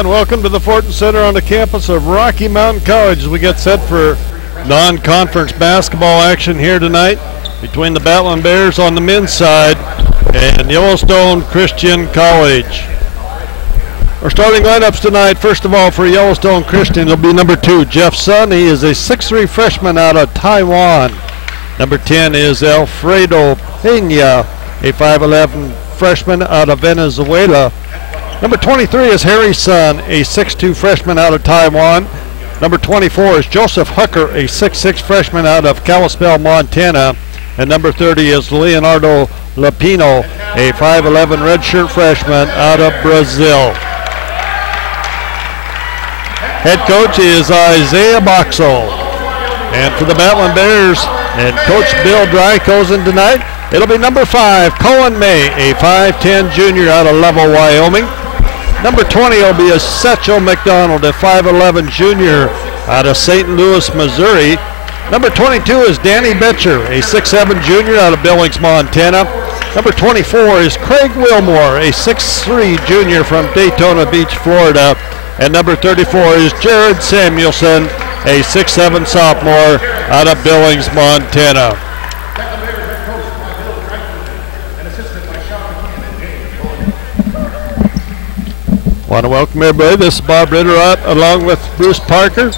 And welcome to the Fortin Center on the campus of Rocky Mountain College as we get set for non-conference basketball action here tonight between the Battlin Bears on the men's side and Yellowstone Christian College. Our starting lineups tonight, first of all, for Yellowstone Christian, will be number 2, Jeff Sun. He is a 6'3" freshman out of Taiwan. Number 10 is Alfredo Pena, a 5'11" freshman out of Venezuela. Number 23 is Harry Sun, a 6'2" freshman out of Taiwan. Number 24 is Joseph Hucker, a 6'6" freshman out of Kalispell, Montana. And number 30 is Leonardo Lapino, a 5'11" redshirt freshman out of Brazil. Head coach is Isaiah Boxall. And for the Battlin Bears and Coach Bill Drykosen tonight, it'll be number 5, Cohen May, a 5'10" junior out of Lovell, Wyoming. Number 20 will be Satchel McDonald, a 5'11" junior out of St. Louis, Missouri. Number 22 is Danny Betcher, a 6'7" junior out of Billings, Montana. Number 24 is Craig Wilmore, a 6'3" junior from Daytona Beach, Florida. And number 34 is Jared Samuelson, a 6'7" sophomore out of Billings, Montana. Want to welcome everybody. This is Bob Ritter along with Bruce Parker.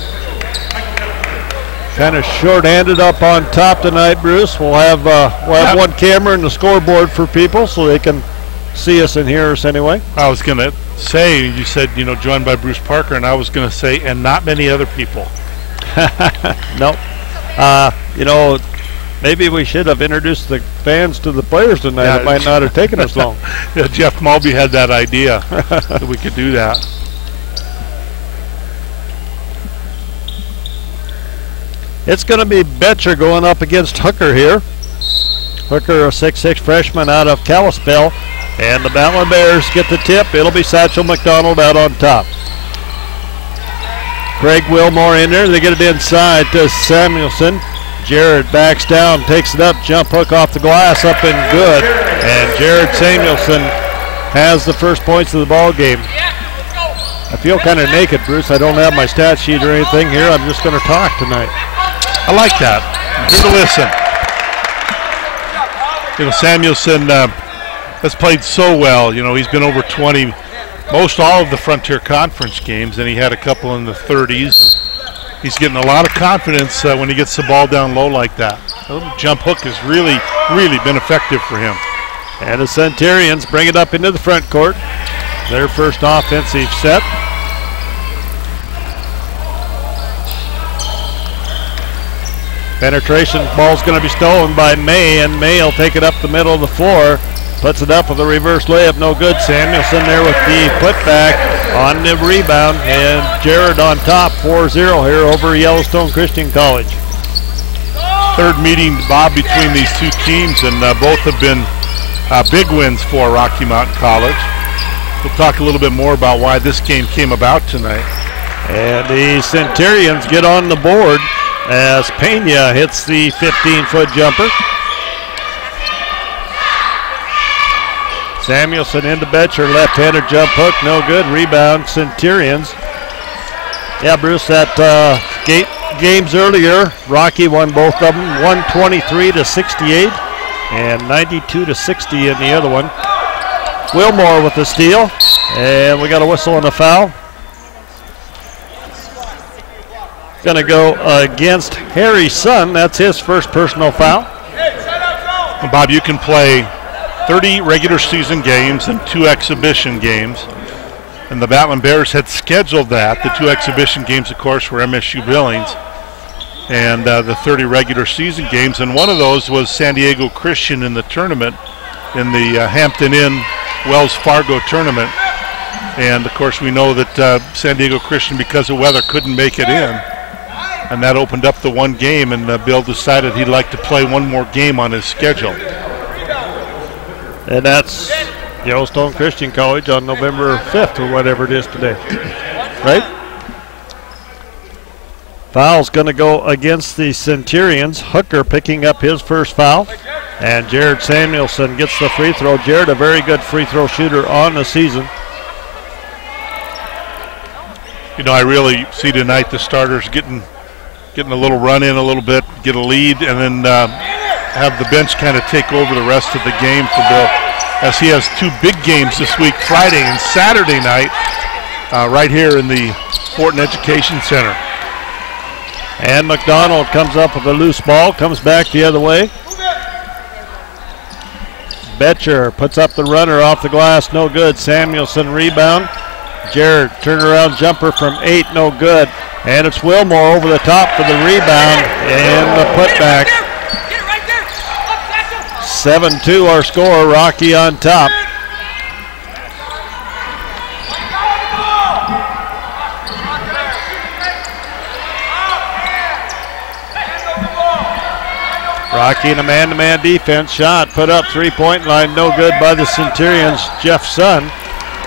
Kind of short-handed up on top tonight, Bruce. We'll have one camera and the scoreboard for people so they can see us and hear us anyway. I was going to say, you said, joined by Bruce Parker, and I was going to say, and not many other people. Nope. Maybe we should have introduced the fans to the players tonight. Yeah. It might not have taken us long. Yeah, Jeff Mulby had that idea that we could do that. It's going to be Betcher going up against Hooker here. Hooker, a 6'6" freshman out of Kalispell. And the Battlin Bears get the tip. It'll be Satchel McDonald out on top. Craig Wilmore in there. They get it inside to Samuelson. Jared backs down, takes it up, jump hook off the glass, up and good. And Jared Samuelson has the first points of the ball game. I feel kind of naked, Bruce. I don't have my stat sheet or anything here. I'm just going to talk tonight. I like that. Here to listen. Samuelson has played so well. He's been over 20, most all of the Frontier Conference games, and he had a couple in the 30s. He's getting a lot of confidence when he gets the ball down low like that. A little jump hook has really, really been effective for him. And the Centurions bring it up into the front court. Their first offensive set. Penetration ball's going to be stolen by May, and May will take it up the middle of the floor. Puts it up with a reverse layup, no good. Samuelson there with the putback on the rebound, and Jared on top, 4-0 here over Yellowstone Christian College. Third meeting, Bob, between these two teams, and both have been big wins for Rocky Mountain College. We'll talk a little bit more about why this game came about tonight. And the Centurions get on the board as Pena hits the 15-foot jumper. Samuelson into Betcher, left-handed jump hook, no good. Rebound, Centurions. Yeah, Bruce, that games earlier, Rocky won both of them, 123-68 and 92-60 in the other one. Wilmore with the steal, and we got a whistle and a foul. Going to go against Harry Sun. That's his first personal foul. Well, Bob, you can play 30 regular season games and 2 exhibition games. And the Battlin Bears had scheduled that. The 2 exhibition games, of course, were MSU Billings. And the 30 regular season games. And one of those was San Diego Christian in the tournament, in the Hampton Inn Wells Fargo tournament. And, of course, we know that San Diego Christian, because of weather, couldn't make it in. And that opened up the one game, and Bill decided he'd like to play one more game on his schedule. And that's Yellowstone Christian College on November 5th or whatever it is today, right? Foul's going to go against the Centurions. Hooker picking up his first foul. And Jared Samuelson gets the free throw. Jared, a very good free throw shooter on the season. You know, I really see tonight the starters getting a little run in a little bit, get a lead, and then have the bench kind of take over the rest of the game for Bill, as he has two big games this week, Friday and Saturday night, right here in the Fortin Education Center. And McDonald comes up with a loose ball, comes back the other way. Betcher puts up the runner off the glass, no good. Samuelson rebound. Jared turnaround jumper from 8, no good. And it's Wilmore over the top for the rebound and the putback. 7-2 our score, Rocky on top. Rocky in a man-to-man defense. Shot put up, three-point line, no good by the Centurions. Jeff Sun,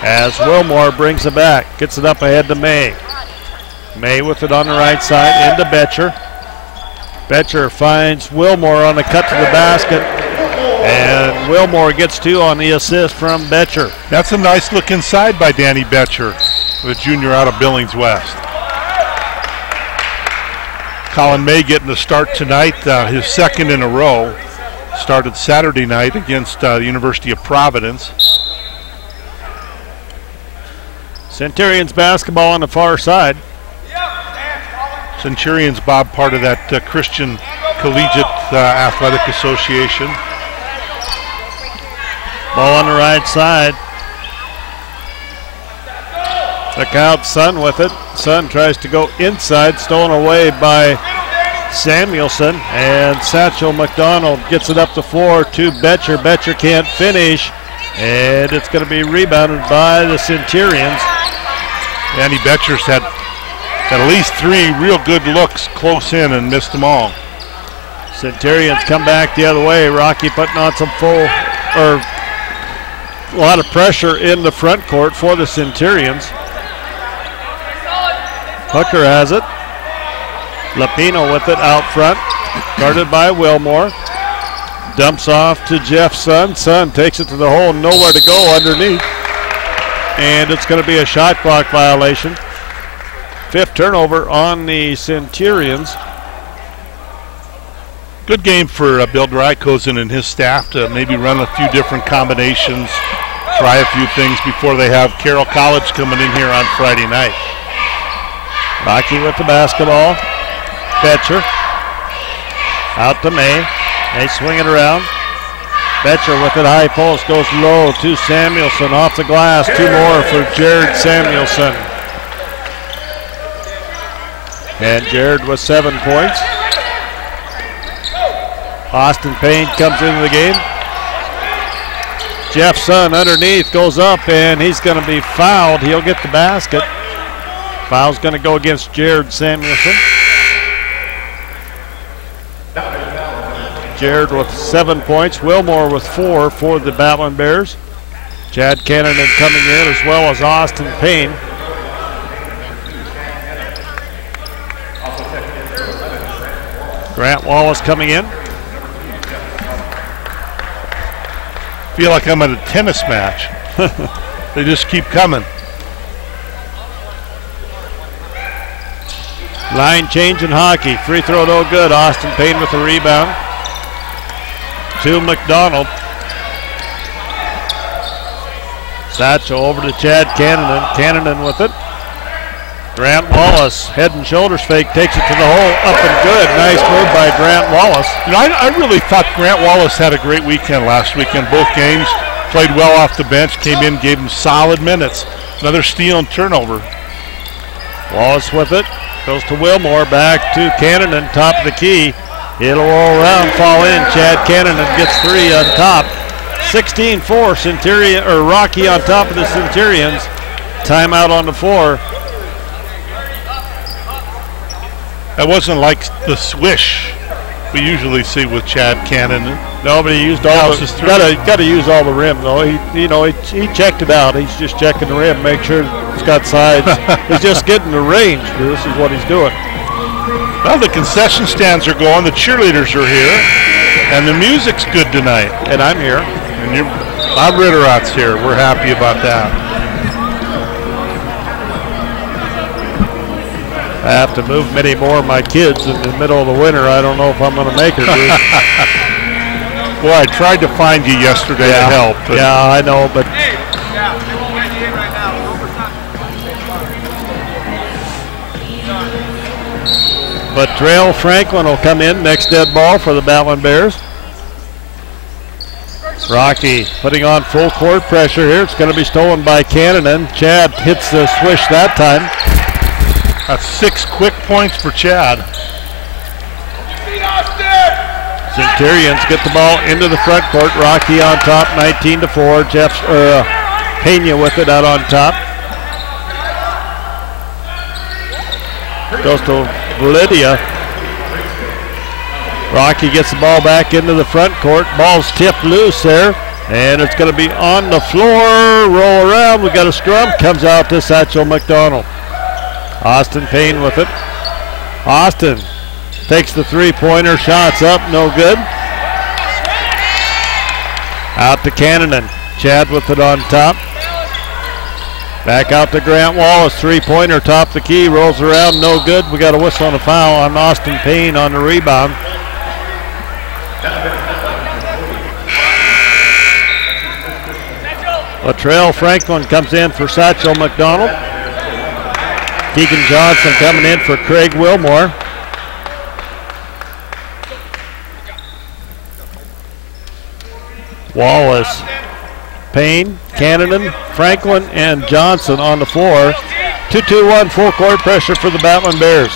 as Wilmore brings it back. Gets it up ahead to May. May with it on the right side into Betcher. Betcher finds Wilmore on the cut to the basket. And Wilmore gets 2 on the assist from Betcher. That's a nice look inside by Danny Betcher, the junior out of Billings West. Colin May getting the start tonight, his second in a row. Started Saturday night against the University of Providence. Centurions basketball on the far side. Centurions, Bob, part of that Christian Collegiate Athletic Association. Ball on the right side. Look out, Sun with it. Sun tries to go inside, stolen away by Samuelson, and Satchel McDonald gets it up the floor to Betcher. Betcher can't finish, and it's going to be rebounded by the Centurions. Danny Betcher's had at least 3 real good looks close in and missed them all. Centurions come back the other way. Rocky putting on some a lot of pressure in the front court for the Centurions. Hooker has it. Lapino with it out front. Guarded by Wilmore. Dumps off to Jeff Sun. Sun takes it to the hole. Nowhere to go underneath. And it's going to be a shot clock violation. 5th turnover on the Centurions. Good game for Bill Drykosen and his staff to maybe run a few different combinations, try a few things before they have Carroll College coming in here on Friday night. Rocky with the basketball. Betcher. Out to May. May swing it around. Betcher with it, high post, goes low to Samuelson off the glass. 2 more for Jared Samuelson. And Jared with 7 points. Austin Payne comes into the game. Jeff Sun underneath goes up, and he's going to be fouled. He'll get the basket. Foul's going to go against Jared Samuelson. Jared with 7 points. Wilmore with 4 for the Battlin Bears. Chad Cannon coming in, as well as Austin Payne. Grant Wallace coming in. Feel like I'm at a tennis match. They just keep coming. Line change in hockey. Free throw no good. Austin Payne with the rebound. To McDonald. Satchel over to Chad Cannon. Cannon with it. Grant Wallace, head and shoulders fake, takes it to the hole, up and good. Nice move by Grant Wallace. You know, I really thought Grant Wallace had a great weekend last weekend. Both games, played well off the bench, came in, gave him solid minutes. Another steal and turnover. Wallace with it, goes to Wilmore, back to Cannon, top of the key. It'll roll around, fall in. Chad Cannon gets 3 on top. 16-4 Centurion, or Rocky on top of the Centurions. Timeout on the floor. That wasn't like the swish we usually see with Chad Cannon. No, but he used all the, got to use all the rim though. He checked it out. He's just checking the rim, make sure it's got sides. He's just getting the range. This is what he's doing. Well, the concession stands are going. The cheerleaders are here, and the music's good tonight. And I'm here. And Bob Ritterot's here. We're happy about that. I have to move many more of my kids in the middle of the winter. I don't know if I'm going to make it. Well, I tried to find you yesterday to help. Yeah, I know, but Trail Franklin will come in, next dead ball for the Battlin Bears. Rocky putting on full court pressure here. It's going to be stolen by Cannon. Chad hits the swish that time. That's 6 quick points for Chad. Centurions get the ball into the front court. Rocky on top, 19-4. Pena with it out on top. Goes to Lydia. Rocky gets the ball back into the front court. Ball's tipped loose there, and it's going to be on the floor. Roll around. We got a scrum. Comes out to Satchel McDonald. Austin Payne with it. Austin takes the three-pointer. Shots up. No good. Out to Cannon. Chad with it on top. Back out to Grant Wallace. Three-pointer top the key. Rolls around. No good. We got a whistle and a foul on Austin Payne on the rebound. Latrell Franklin comes in for Satchel McDonald. Keegan Johnson coming in for Craig Wilmore. Wallace, Payne, Cannon, Franklin, and Johnson on the floor. 2-2-1 full court pressure for the Battlin Bears.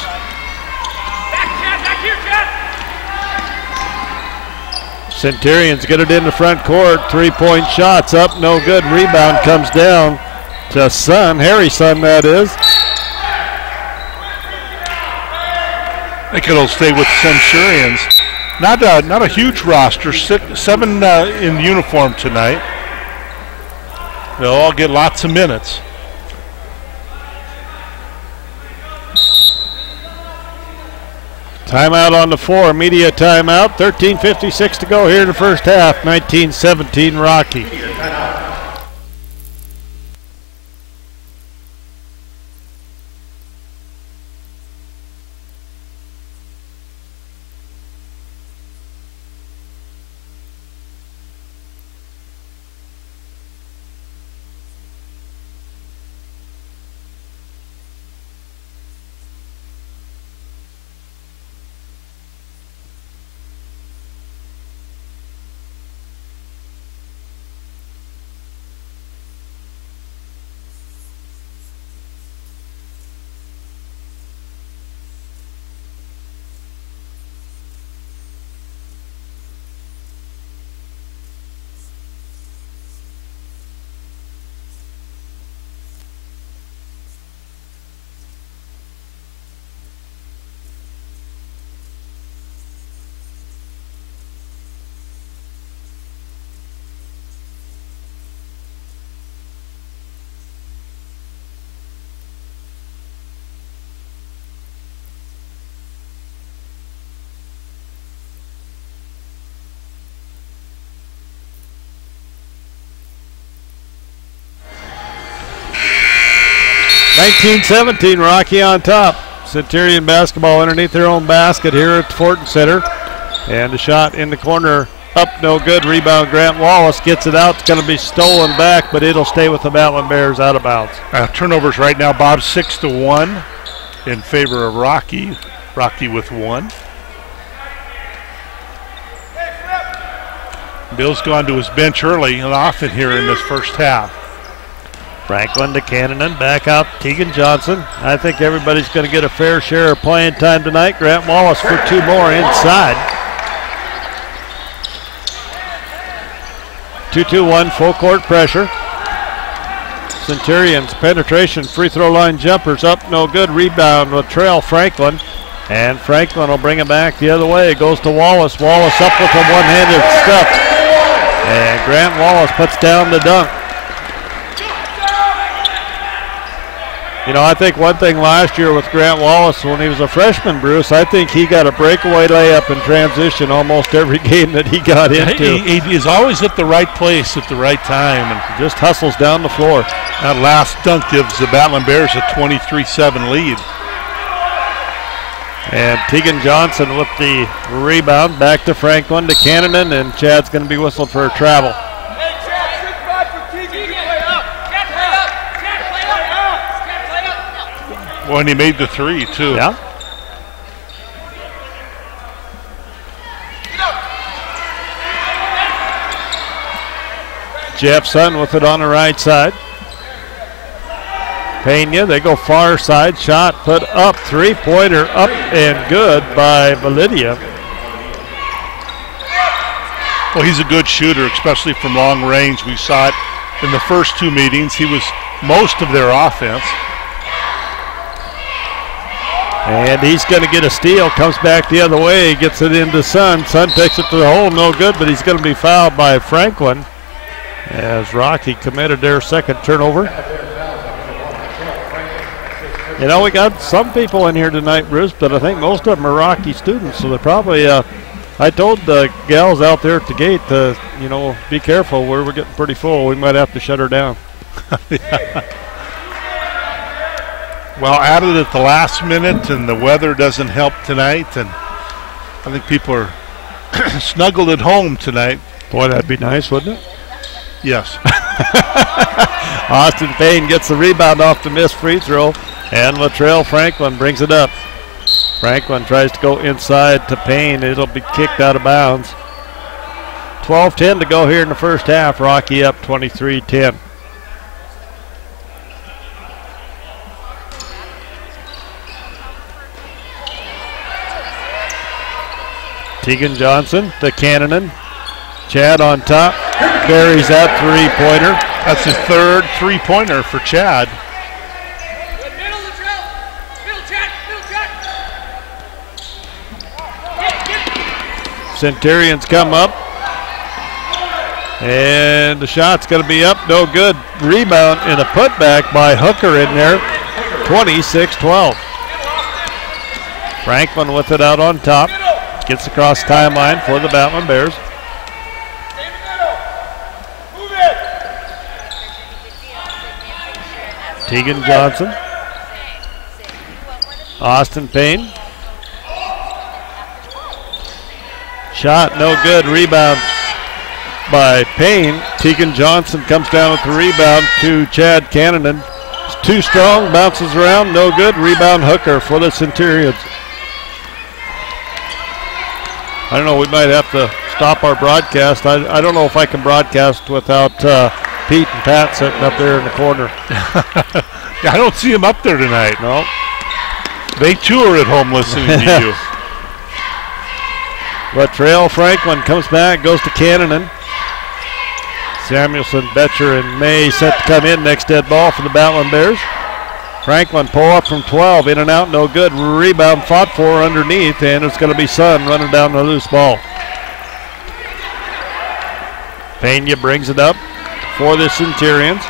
Centurions get it in the front court. 3-point shots up, no good. Rebound comes down to Sun, Harry Sun that is. I think it'll stay with Centurions. Not a huge roster, 7 in uniform tonight. They'll all get lots of minutes. Timeout on the floor, media timeout. 13:56 to go here in the first half. 19-17 Rocky. (19-17) Rocky on top. Centurion basketball underneath their own basket here at the Fortin Center. And the shot in the corner up, no good. Rebound, Grant Wallace gets it out. It's going to be stolen back, but it'll stay with the Battlin Bears out of bounds. Turnovers right now, Bob, 6-1 in favor of Rocky. Rocky with 1. Bill's gone to his bench early and off it here in this first half. Franklin to Cannon, back out Keegan Johnson. I think everybody's going to get a fair share of playing time tonight. Grant Wallace for 2 more inside. 2-2-1 full court pressure. Centurions penetration, free throw line jumpers up, no good. Rebound with Trail Franklin. And Franklin will bring it back the other way. It goes to Wallace. Wallace up with a one-handed step. And Grant Wallace puts down the dunk. You know, I think one thing last year with Grant Wallace when he was a freshman, Bruce, I think he got a breakaway layup in transition almost every game that he got into. He is always at the right place at the right time. And just hustles down the floor. That last dunk gives the Battlin Bears a 23-7 lead. And Tegan Johnson with the rebound. Back to Franklin, to Cannon, and Chad's going to be whistled for a travel. Well, and he made the three, too. Yeah. Jeffson with it on the right side. Pena, they go far side. Shot put up. Three-pointer up and good by Validia. Well, he's a good shooter, especially from long range. We saw it in the first two meetings. He was most of their offense. And he's going to get a steal. Comes back the other way. Gets it into Sun. Sun takes it to the hole. No good, but he's going to be fouled by Franklin as Rocky committed their second turnover. You know, we got some people in here tonight, Bruce, but I think most of them are Rocky students, so they're probably, I told the gals out there at the gate to, you know, be careful. We're getting pretty full. We might have to shut her down. Well, added at the last minute, and the weather doesn't help tonight, and I think people are snuggled at home tonight. Boy, that'd be nice, wouldn't it? Yes. Austin Payne gets the rebound off the missed free throw, and Latrell Franklin brings it up. Franklin tries to go inside to Payne. It'll be kicked out of bounds. 12-10 to go here in the first half. Rocky up 23-10. Tegan Johnson to Cannon. Chad on top. Buries that three-pointer. That's his third three-pointer for Chad. Centurions come up. And the shot's going to be up. No good. Rebound and a putback by Hooker in there. 26-12. Franklin with it out on top. Gets across timeline for the Battlin Bears. Tegan Johnson. Austin Payne. Shot no good. Rebound by Payne. Tegan Johnson comes down with the rebound to Chad Cannon. It's too strong. Bounces around. No good. Rebound Hooker for the Centurions. I don't know, we might have to stop our broadcast. I don't know if I can broadcast without Pete and Pat sitting up there in the corner. Yeah, I don't see them up there tonight. No. They too are at home listening to you. Latrell Franklin comes back, goes to Cannon. Samuelson, Betcher, and May set to come in. Next dead ball for the Battlin Bears. Franklin pull up from 12, in and out, no good. Rebound fought for underneath, and it's going to be Sun running down the loose ball. Pena brings it up for the Centurions.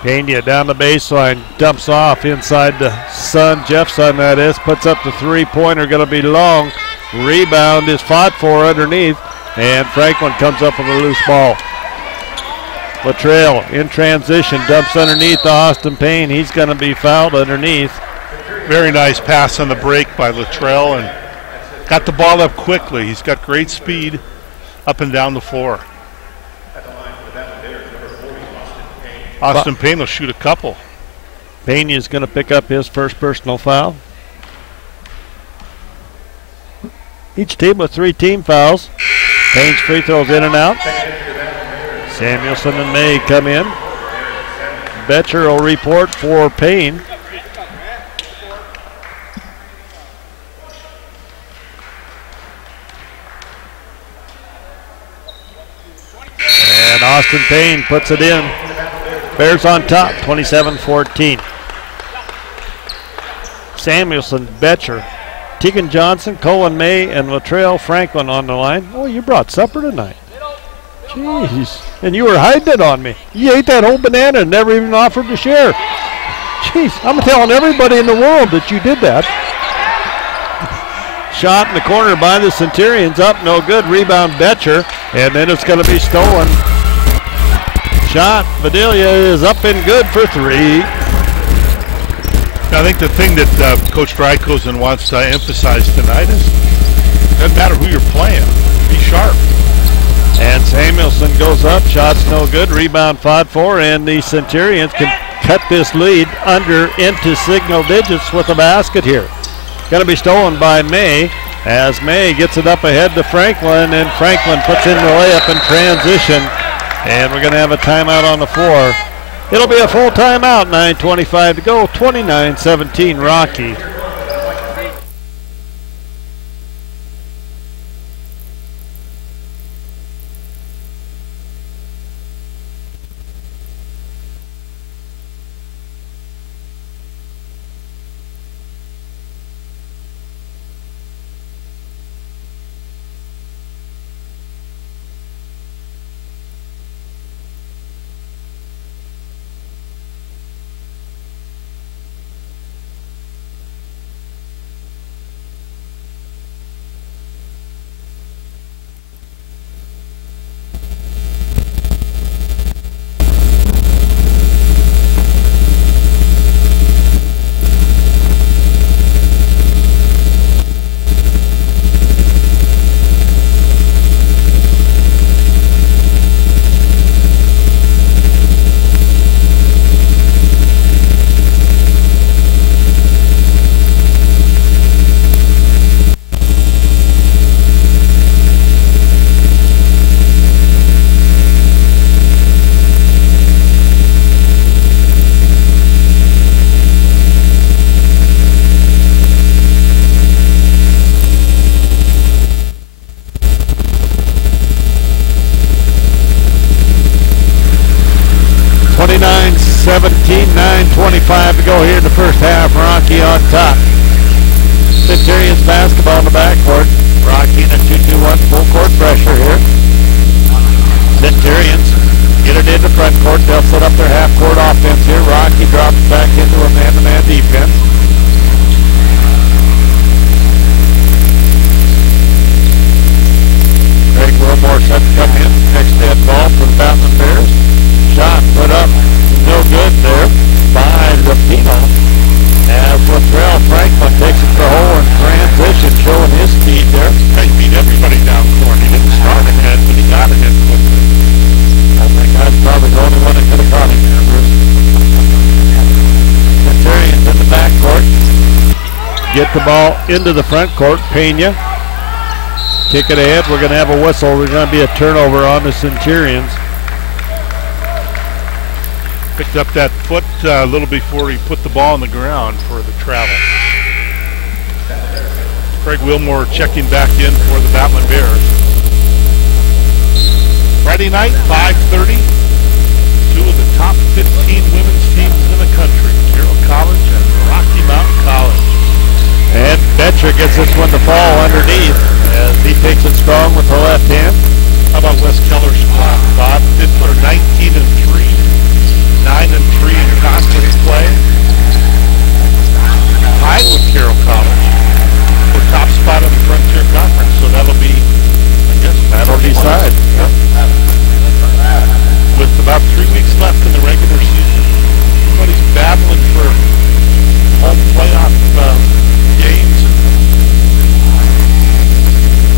Pena down the baseline, dumps off inside the Sun. Jeff Sun, that is, puts up the three-pointer, going to be long. Rebound is fought for underneath, and Franklin comes up with a loose ball. Latrell in transition, dumps underneath to Austin Payne. He's going to be fouled underneath. Very nice pass on the break by Latrell, and got the ball up quickly. He's got great speed up and down the floor. Austin Payne will shoot a couple. Payne is going to pick up his first personal foul. Each team with 3 team fouls. Payne's free throws in and out. Samuelson and May come in. Betcher will report for Payne. And Austin Payne puts it in. Bears on top, 27-14. Samuelson, Betcher, Tegan Johnson, Colin May, and Latrell Franklin on the line. Oh, you brought supper tonight. Jeez. And you were hiding it on me. You ate that whole banana and never even offered to share. Jeez, I'm telling everybody in the world that you did that. Shot in the corner by the Centurions, up, no good. Rebound Betcher, and then it's going to be stolen. Shot, Bedelia is up and good for 3. I think the thing that Coach Drykosen wants to emphasize tonight is it doesn't matter who you're playing, be sharp. And Samuelson goes up, shot's no good, rebound fought for, and the Centurions can cut this lead into single digits with a basket here. Going to be stolen by May, as May gets it up ahead to Franklin, and Franklin puts in the layup in transition, and we're going to have a timeout on the floor. It'll be a full timeout, 9:25 to go, 29-17 Rocky. To go here in the first half. Rocky on top. Centurions basketball in the backcourt. Rocky in a 2-2-1 full court pressure here. Centurions get it into front court. They'll set up their half court offense here. Rocky drops back into a man-to-man defense. Craig Wilmore set to come in. Next dead ball for the Battlin Bears. Shot put up. No good there by Rapino, as Latrell Franklin takes it to the hole in transition, showing his speed there. He beat everybody down court. He didn't start ahead, but he got ahead quickly. I think I was probably the only one that could have caught him there, Bruce. Centurions in the backcourt. Get the ball into the front court. Pena. Kick it ahead. We're going to have a whistle. There's going to be a turnover on the Centurions. Picked up that foot a little before he put the ball on the ground for the travel. Craig Wilmore checking back in for the Battlin Bears. Friday night, 5:30. Two of the top 15 women's teams in the country, Carroll College and Rocky Mountain College. And Betcher gets this one to fall underneath as he takes it strong with the left hand. How about Wes Keller's spot, Bob? Fiddler 19-3. 9-3 in conference play. Tied with Carroll College for top spot in the Frontier Conference, so that'll be, I guess, that'll decide. Yep. With about 3 weeks left in the regular season, everybody's battling for home playoff games.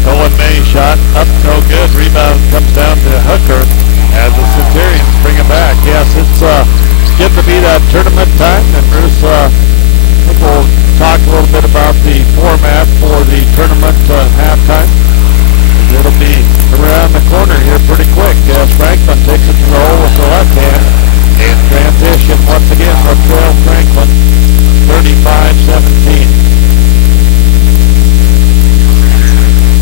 Colin May shot up, no good. Rebound comes down to Hooker. As the Centurions bring it back. Yes, it's getting to be that tournament time, and Bruce, I think we'll talk a little bit about the format for the tournament halftime. It'll be around the corner here pretty quick as Franklin takes it to the hole with the left hand. In transition, once again, Latrell Franklin, 35-17.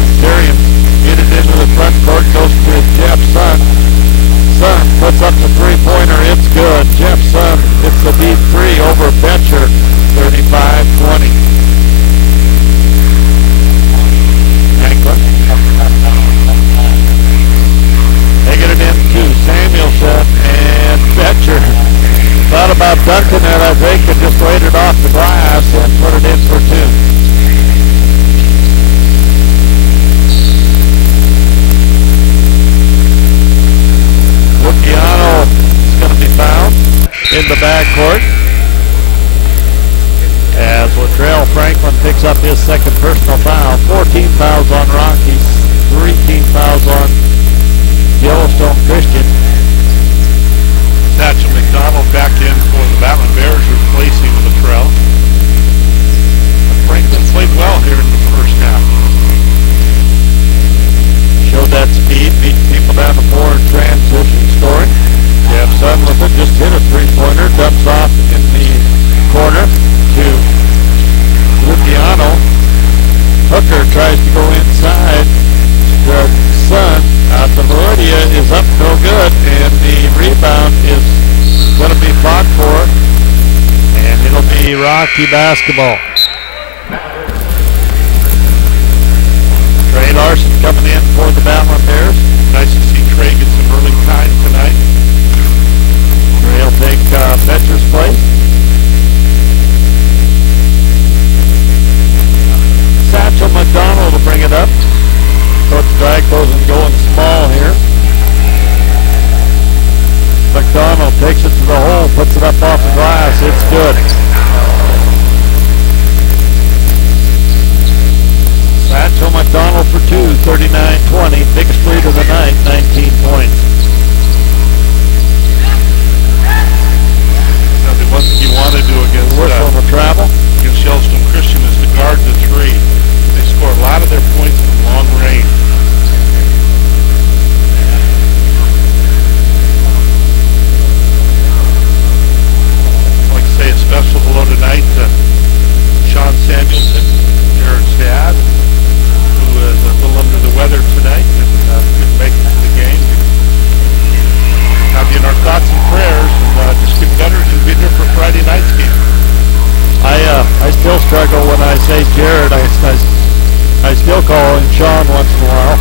Centurions get it into the front court, goes to Jeff Sun. Sun puts up the three-pointer, it's good. Jeff Sun hits the deep three over Betcher, 35-20. Franklin. They get it into Samuelson, and Betcher thought about dunking it, I think, and just laid it off the glass and put it in for two. Luciano is going to be fouled in the backcourt. Trail Franklin picks up his second personal foul. 14 fouls on Rockies, 3 team fouls on Yellowstone Christian. Satchel McDonald back in for the Battlin Bears, replacing Latrell. Franklin played well here in the first half. Showed that speed, beat people down the floor in transition scoring. Jeff Sun with it, just hit a three-pointer, dumps off in the corner to Luciano. Hooker tries to go inside. Sun out to Valeria is up, no good, and the rebound is going to be fought for, and it'll be Rocky basketball. Trey Larson coming in for the Battlin Bears. Nice to see Trey get some early time tonight. Trey will take Fetcher's place. Satchel McDonald will bring it up. Coach Dragos is going small here. McDonald takes it to the hole, puts it up off the glass. It's good. Satchel McDonald for 2, 39-20. Biggest lead of the night, 19 points. Now, the one thing you want to do against Yellowstone Christian is to guard the three. They score a lot of their points from long range. I'd like to say a special hello tonight to Sean Samuelson, Jared's dad, who is a little under the weather tonight and couldn't make it to the game. Have you in our thoughts and prayers, and just get better and be there for Friday night's game. I still struggle when I say Jared. I still call him Sean once in a while.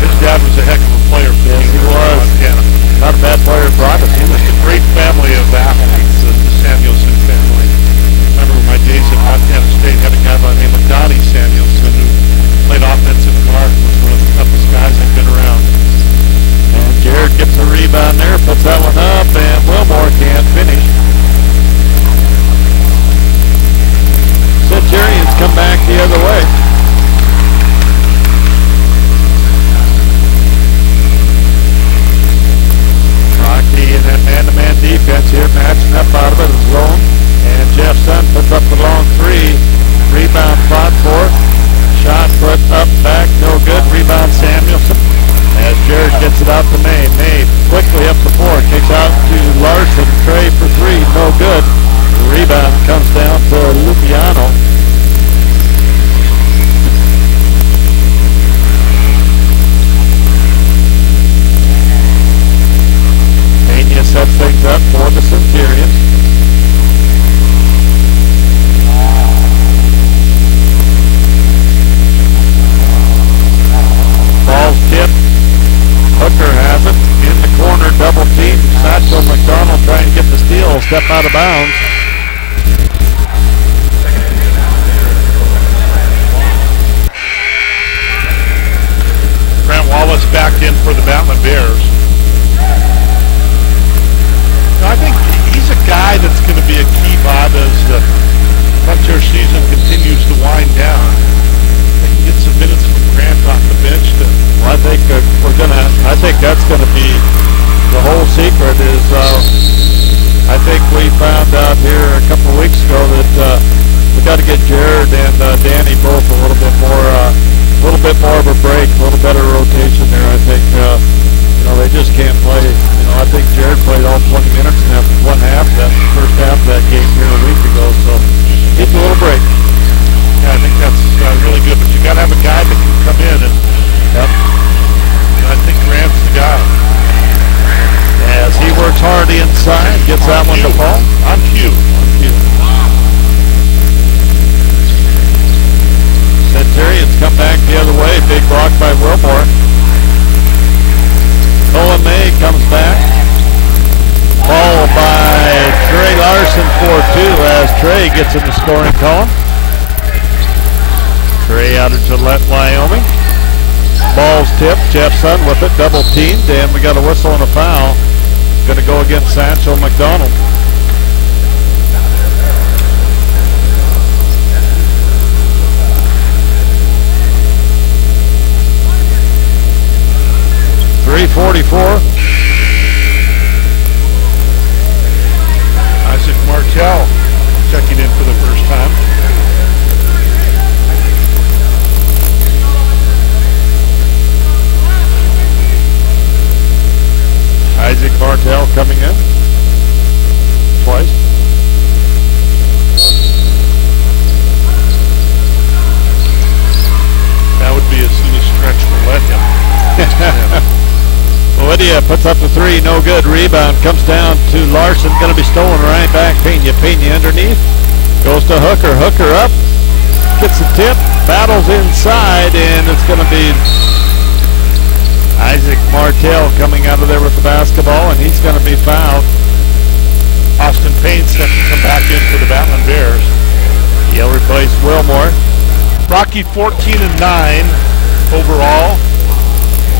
His dad was a heck of a player for yes, he was. Montana. Not a bad player at Broadus. He was a great family of athletes, the Samuelson family. I remember my days at Montana State had a guy by the name of Donnie Samuelson who played offensive guard and was one of the toughest guys I've been around. And Jared gets a rebound there, puts that one up, and Wilmore can't finish. Centurions come back the other way. Rocky in that man-to-man defense here, matching up out of it is zone. And Jeff Sun puts up the long three. Rebound fought for. Shot put up, back, no good. Rebound Samuelson. As Jared gets it out to May. May quickly up the floor, kicks out to Larson. Trey for three, no good. The rebound comes down to Luciano. Mania sets things up for the Centurions. Ball's tipped. Hooker has it in the corner, double team. Satchel McDonald trying to get the steal, step out of bounds. Grant Wallace back in for the Battlin Bears. I think he's a guy that's going to be a key, Bob, as the Frontier season continues to wind down. They can get some minutes from Grant off the bench. Well, I think that's gonna be the whole secret. Is I think we found out here a couple of weeks ago that we got to get Jared and Danny both a little bit more of a break, a little better rotation there. I think they just can't play. I think Jared played all 20 minutes in that one half, that first half of that game here a week ago. So needs a little break. Yeah, I think that's really good. But you got to have a guy that can come in and. Yep. I think Grant's the guy. As he works hard inside, gets that one to fall. On cue. Centurions come back the other way. Big block by Wilmore. Colin May comes back. Followed by Trey Larson for 2 as Trey gets in the scoring column. Trey out of Gillette, Wyoming. Ball's tipped. Jeff Sun with it, double teamed, and we got a whistle and a foul. Going to go against Satchel McDonald. Pena puts up the three, no good. Rebound comes down to Larson, going to be stolen right back. Pena underneath, goes to Hooker. Hooker up, gets the tip, battles inside, and it's going to be Isaac Martell coming out of there with the basketball, and he's going to be fouled. Austin Payne set to come back in for the Battlin Bears. He'll replace Wilmore. Rocky 14-9 overall,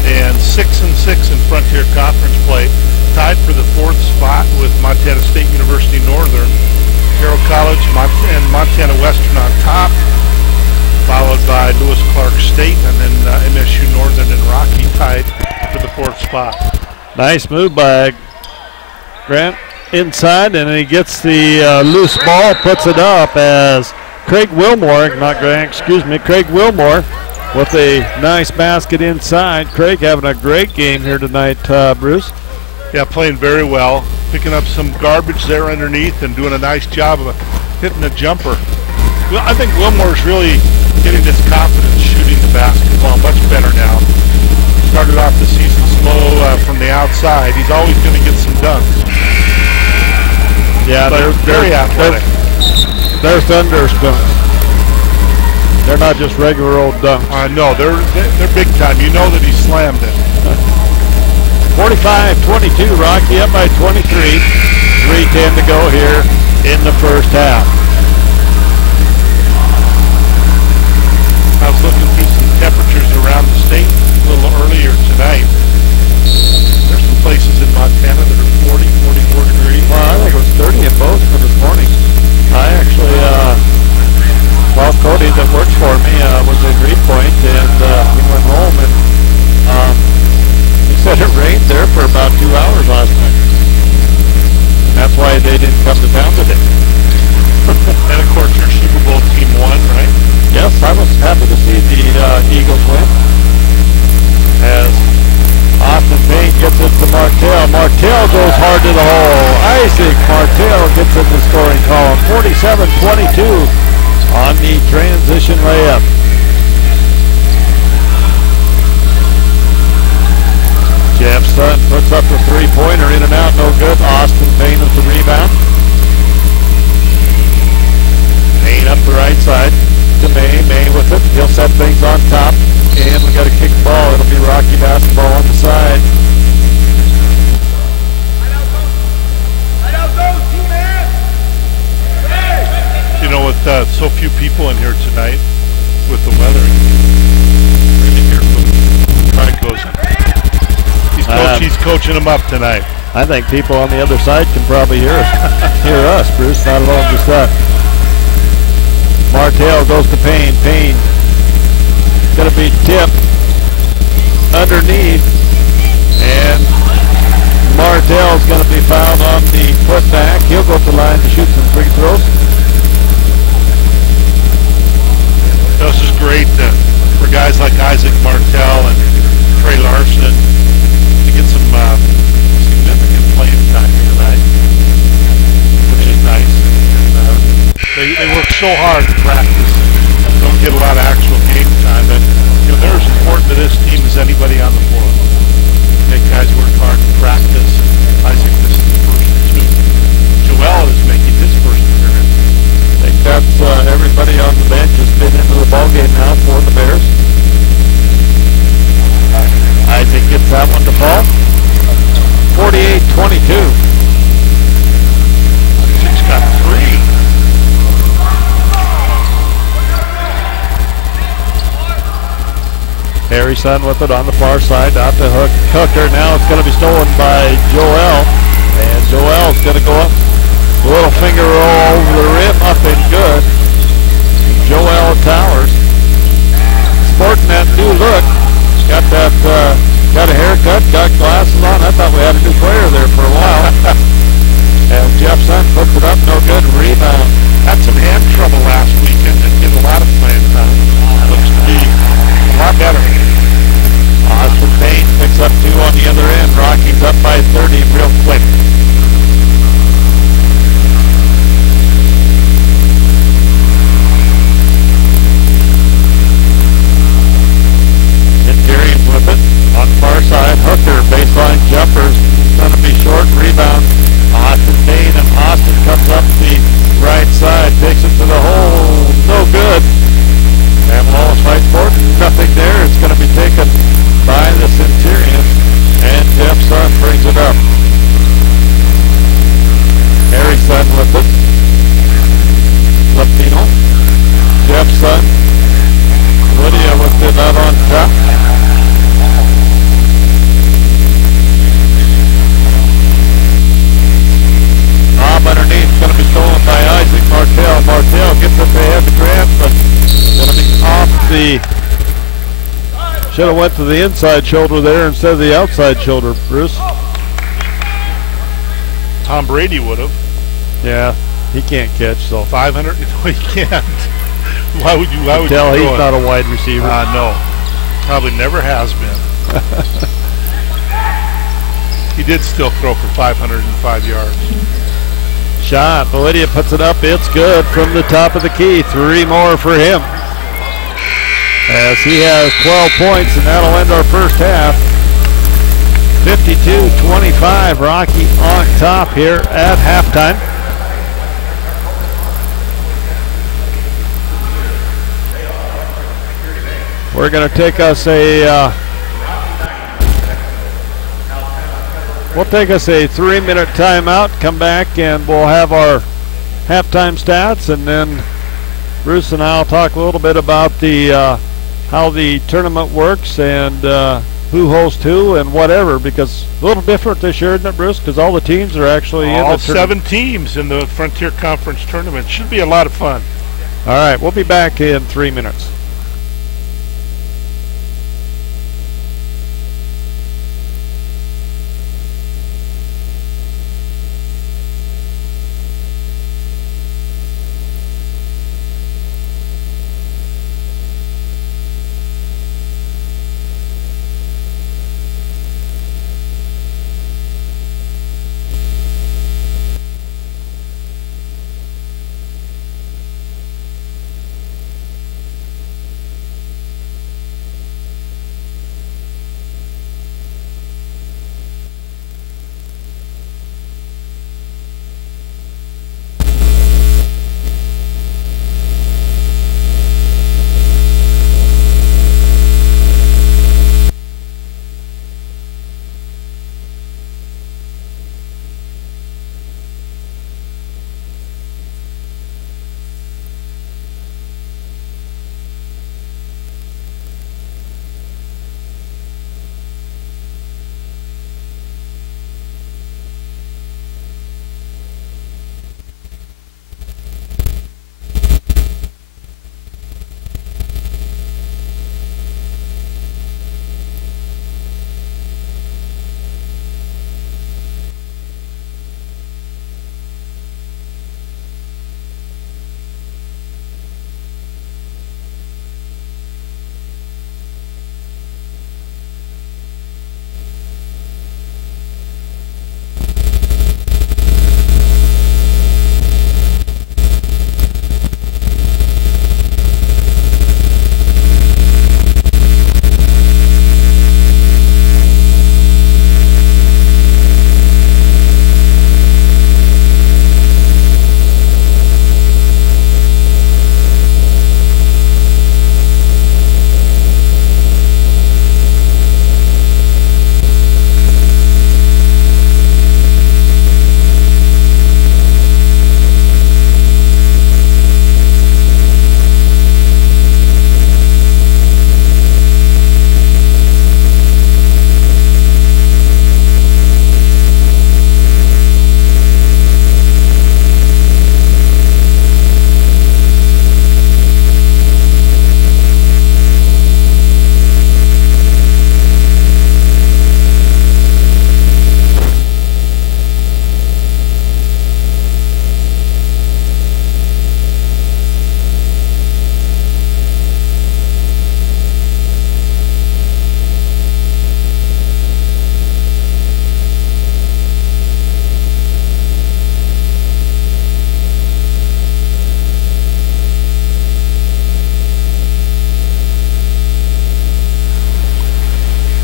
and 6-6 in Frontier Conference play. Tied for the 4th spot with Montana State University Northern. Carroll College and Montana Western on top, followed by Lewis Clark State, and then MSU Northern and Rocky tied for the 4th spot. Nice move by Grant inside, and he gets the loose ball, puts it up as Craig Wilmore with a nice basket inside. Craig having a great game here tonight, Bruce. Yeah, playing very well, picking up some garbage there underneath and doing a nice job of hitting a jumper. Well, I think Wilmore's really getting his confidence shooting the basketball much better now. Started off the season slow from the outside. He's always going to get some dunks. Yeah, they're very athletic. They're Thunder's dunks. They're not just regular old dunks. No, they're big time. You know that he slammed it. 45-22, Rocky up by 23. 3:10 to go here in the first half. I was looking through some temperatures around the state a little earlier tonight. There's some places in Montana that are 40, 44 degrees. Well, I think it was 30 in Bozeman this morning. I actually, Cody that works for me was in Reed Point, and he went home, and he said it rained there for about 2 hours last night. And that's why they didn't come to town today. And of course your Super Bowl team won, right? Yes, I was happy to see the Eagles win. As Austin Payne gets it to Martell. Martell goes hard to the hole. Isaac Martell gets in the scoring column. 47-22 on the transition layup. Jeff Sutton puts up the three-pointer, in and out, no good. Austin Payne with the rebound. Payne up the right side to May. May with it. He'll set things on top. And we got a kick ball. It'll be Rocky basketball on the side. You know, with so few people in here tonight, with the weather, we're going to hear from Craig goes. He's coaching them up tonight. I think people on the other side can probably hear us, Bruce. Not at all just that. Martell goes to Payne. Payne going to be tipped underneath, and Martell's going to be fouled on the putback. He'll go to the line to shoot some free throws. This is great for guys like Isaac Martell and Trey Larson to get some significant playing time here tonight, which is nice. And, they work so hard to practice and don't get a lot of actual game time. But you know, they're as important to this team as anybody on the floor. They guys work hard to practice. Isaac, this is the first two. Joel is making his first appearance. I think that's everybody on the bench has been into the ball game now for the Bears. Isaac gets that one to fall. 48-22. Isaac's got three. Harrison with it on the far side, out to Hooker. Now it's going to be stolen by Joel. And Joel's going to go up. Little finger roll over the rim, up and good. Joel Towers. Sporting that new look. Got that, got a haircut, got glasses on. I thought we had a new player there for a while. And Jeff Sutton puts it up, no good. Rebound. Had some hand trouble last weekend and get a lot of playing time. Looks to be a lot better. Austin Payne picks up two on the other end. Rockies up by 30 real quick. Centurions with it on the far side. Hooker baseline jumper. Should have went to the inside shoulder there instead of the outside shoulder, Bruce. Tom Brady would have. Yeah, he can't catch, so. 500? No, he can't. Why would you tell you he's not a wide receiver. No. Probably never has been. He did still throw for 505 yards. Shot. Validia puts it up. It's good from the top of the key. 3 more for him. As he has 12 points, and that'll end our first half. 52-25. Rocky on top here at halftime. We're going to take us a we'll take us a 3-minute timeout, come back, and we'll have our halftime stats, and then Bruce and I will talk a little bit about the how the tournament works and who hosts who and whatever, because a little different this year, isn't it, Bruce? Because all the teams are actually in the tournament. All 7 teams in the Frontier Conference tournament. Should be a lot of fun. All right, we'll be back in 3 minutes.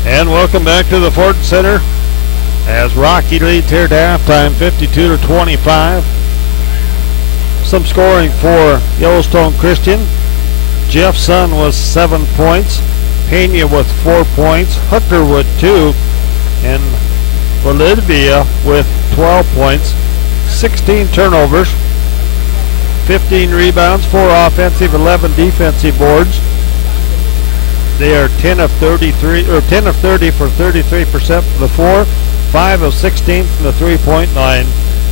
And welcome back to the Fortin Center as Rocky leads here to halftime, 52-25. Some scoring for Yellowstone Christian. Jeff Sun was 7 points, Pena with 4 points, Hooker with 2, and Bolivia with 12 points, 16 turnovers, 15 rebounds, 4 offensive, 11 defensive boards. They are 10 of 30 for 33% from the floor, 5 of 16 from the three-point line,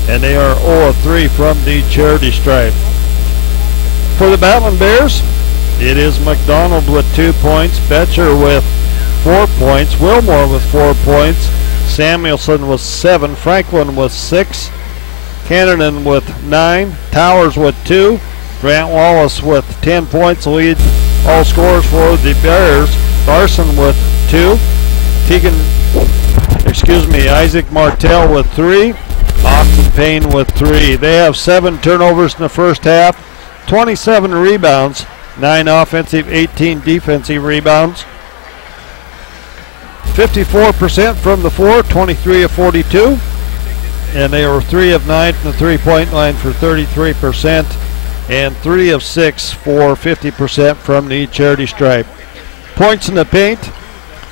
and they are 0 of 3 from the charity stripe. For the Battlin Bears, it is McDonald with 2 points, Betcher with 4 points. Wilmore with 4 points. Samuelson with 7. Franklin with 6. Cannon with 9. Towers with 2. Grant Wallace with 10 points. Lead all scorers for the Bears. Larson with 2. Isaac Martell with 3. Austin Payne with 3. They have 7 turnovers in the first half, 27 rebounds, 9 offensive, 18 defensive rebounds. 54% from the floor, 23 of 42. And they were 3 of 9 from the three-point line for 33%, and 3 of 6 for 50% from the charity stripe. Points in the paint,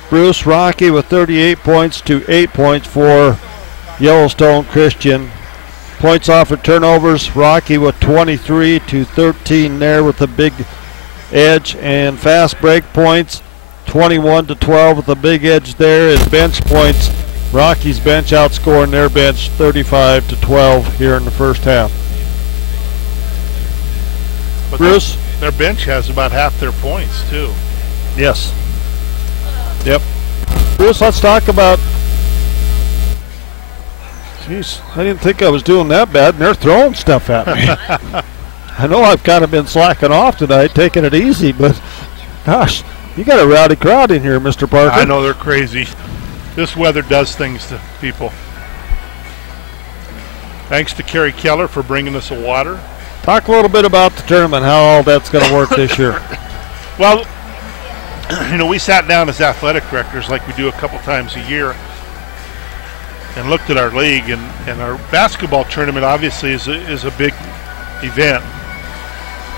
Bruce Rocky with 38 points to 8 points for Yellowstone Christian. Points off of turnovers, Rocky with 23 to 13 there with the big edge, and fast break points 21 to 12 with the big edge there. And bench points, Rocky's bench outscoring their bench 35 to 12 here in the first half. But Bruce? Their bench has about half their points too. Yes. Yep. Bruce, let's talk about. Jeez, I didn't think I was doing that bad, and they're throwing stuff at me. I know I've kind of been slacking off tonight, taking it easy, but gosh, you got a rowdy crowd in here, Mr. Parker. I know, they're crazy. This weather does things to people. Thanks to Kerry Keller for bringing us a water. Talk a little bit about the tournament, how all that's going to work this year. Well, you know, we sat down as athletic directors like we do a couple times a year and looked at our league, and our basketball tournament obviously is a big event.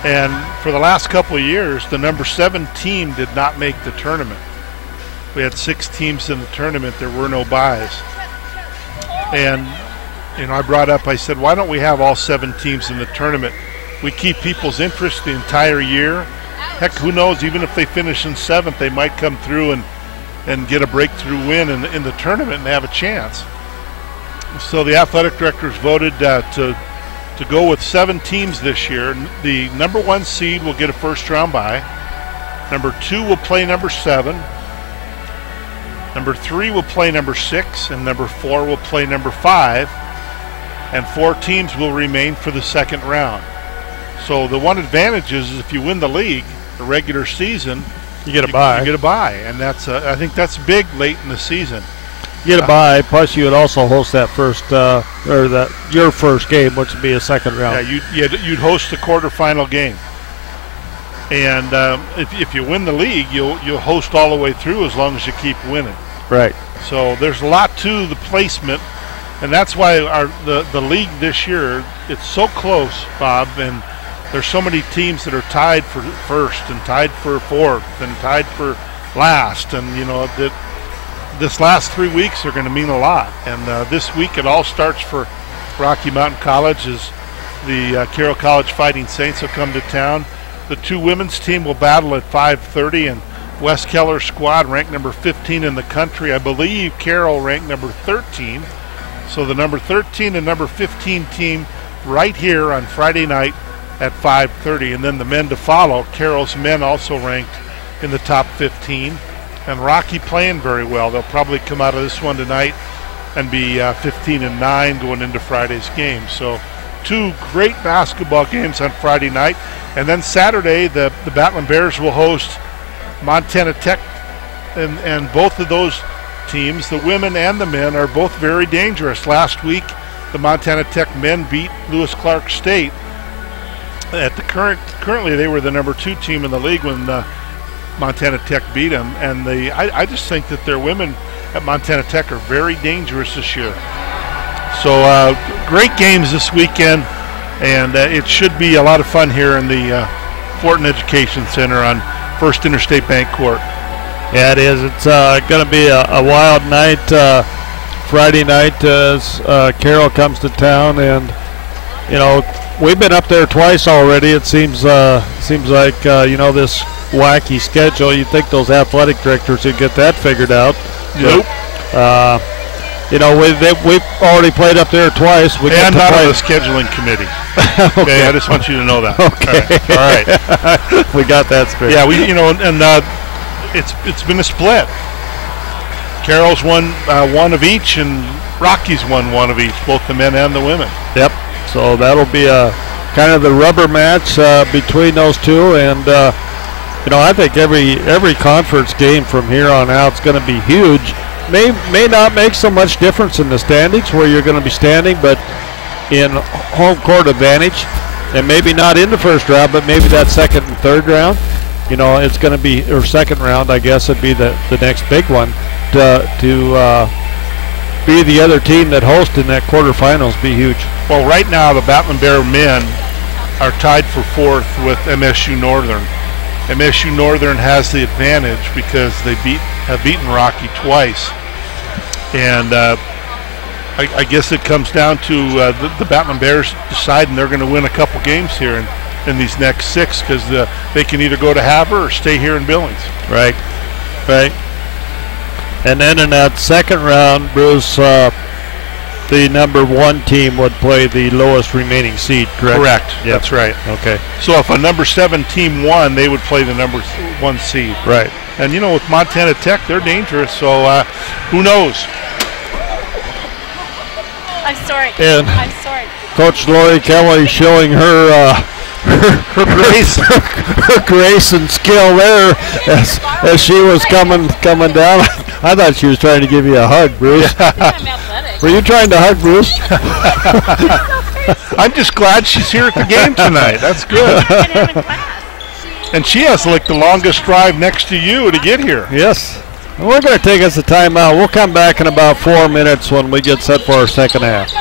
And for the last couple of years, the number 7 team did not make the tournament. We had 6 teams in the tournament. There were no buys. And, you know, I said, why don't we have all 7 teams in the tournament? We keep people's interest the entire year. Heck, who knows, even if they finish in 7th, they might come through and get a breakthrough win in the tournament and have a chance. So the athletic directors voted to go with 7 teams this year. The number 1 seed will get a first round bye. Number 2 will play number 7. Number 3 will play number 6, and number 4 will play number 5. And 4 teams will remain for the second round. So the one advantage is if you win the league, the regular season, you get a bye. You get a bye, and that's I think that's big late in the season. You get a bye. Plus, you would also host that your first game, which would be a second round. Yeah, you'd host the quarterfinal game, and if you win the league, you'll host all the way through as long as you keep winning. Right. So there's a lot to the placement, and that's why the league this year, it's so close, Bob, and there's so many teams that are tied for first and tied for fourth and tied for last, and you know that. This last 3 weeks are going to mean a lot, and this week it all starts for Rocky Mountain College as the Carroll College Fighting Saints will come to town. The 2 women's team will battle at 5:30, and Wes Keller's squad ranked number 15 in the country. I believe Carroll ranked number 13. So the number 13 and number 15 team right here on Friday night at 5:30, and then the men to follow. Carroll's men also ranked in the top 15. And Rocky playing very well. They'll probably come out of this one tonight and be 15-9 going into Friday's game. So 2 great basketball games on Friday night. And then Saturday, the Battlin Bears will host Montana Tech. And both of those teams, the women and the men, are both very dangerous. Last week, the Montana Tech men beat Lewis Clark State. Currently, they were the number 2 team in the league when Montana Tech beat them, and I just think that their women at Montana Tech are very dangerous this year. So great games this weekend, and it should be a lot of fun here in the Fortin Education Center on First Interstate Bank Court. Yeah, it is. It's going to be a wild night Friday night as Carroll comes to town, and you know we've been up there twice already. It seems like you know this wacky schedule. You'd think those athletic directors would get that figured out. Nope. But, you know, we've already played up there twice. I'm not on the scheduling committee. Okay, I just want you to know that. Okay. All right. We got that straight. Yeah, and it's been a split. Carroll's won one of each, and Rocky's won one of each, both the men and the women. Yep. So that'll be a kind of the rubber match between those two, and you know, I think every conference game from here on out is going to be huge. May not make so much difference in the standings where you're going to be standing, but in home court advantage, and maybe not in the first round, but maybe that second and third round. You know, it's going to be, or second round, I guess, would be the next big one to be the other team that hosts in that quarterfinals. Be huge. Well, right now the Battlin Bear men are tied for fourth with MSU Northern. MSU Northern has the advantage because they have beaten Rocky twice, and I guess it comes down to the Battlin Bears deciding they're going to win a couple games here in these next 6, because they can either go to Havre or stay here in Billings. Right. And then in that second round, Bruce, the number 1 team would play the lowest remaining seed, correct? Correct. Yep. That's right. Okay. So if a number 7 team won, they would play the number 1 seed. Right. And you know, with Montana Tech, they're dangerous. So who knows? I'm sorry. And I'm sorry. Coach Lori Kelly showing her grace, her grace and skill there as she was coming down. I thought she was trying to give you a hug, Bruce. I'm athletic. Were you trying to hug Bruce? I'm just glad she's here at the game tonight. That's good. And she has like the longest drive next to you to get here. Yes. Well, we're going to take us a timeout. We'll come back in about 4 minutes when we get set for our second half.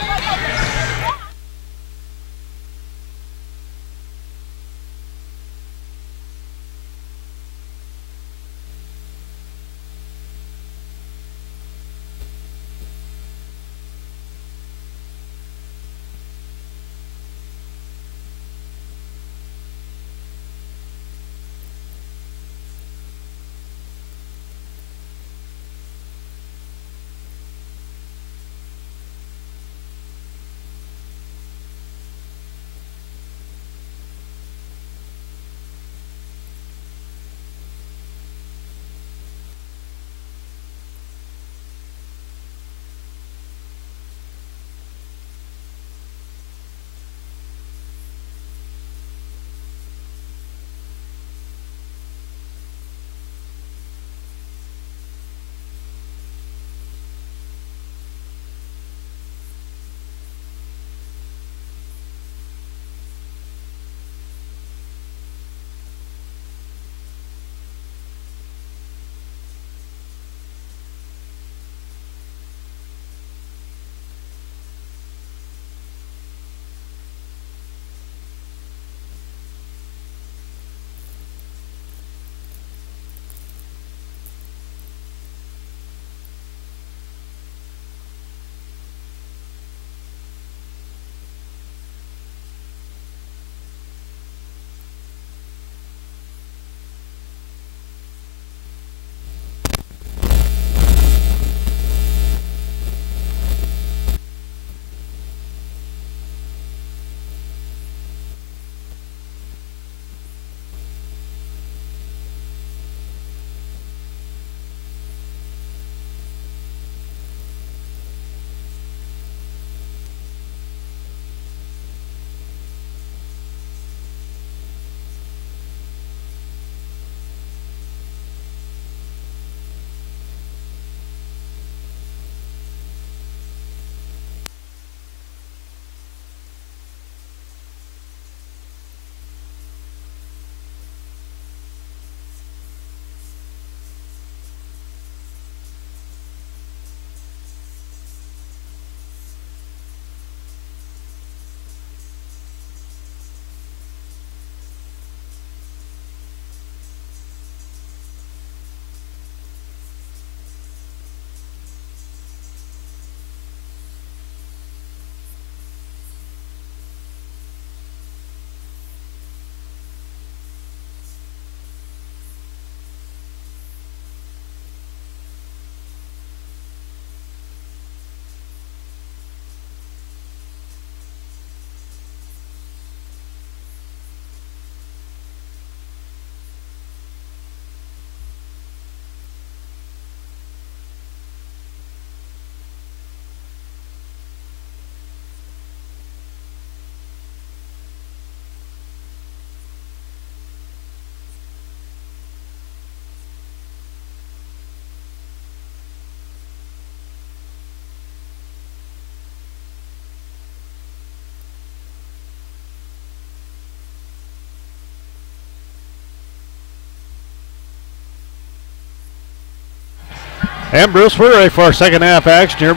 And Bruce, we're ready for our second half action here.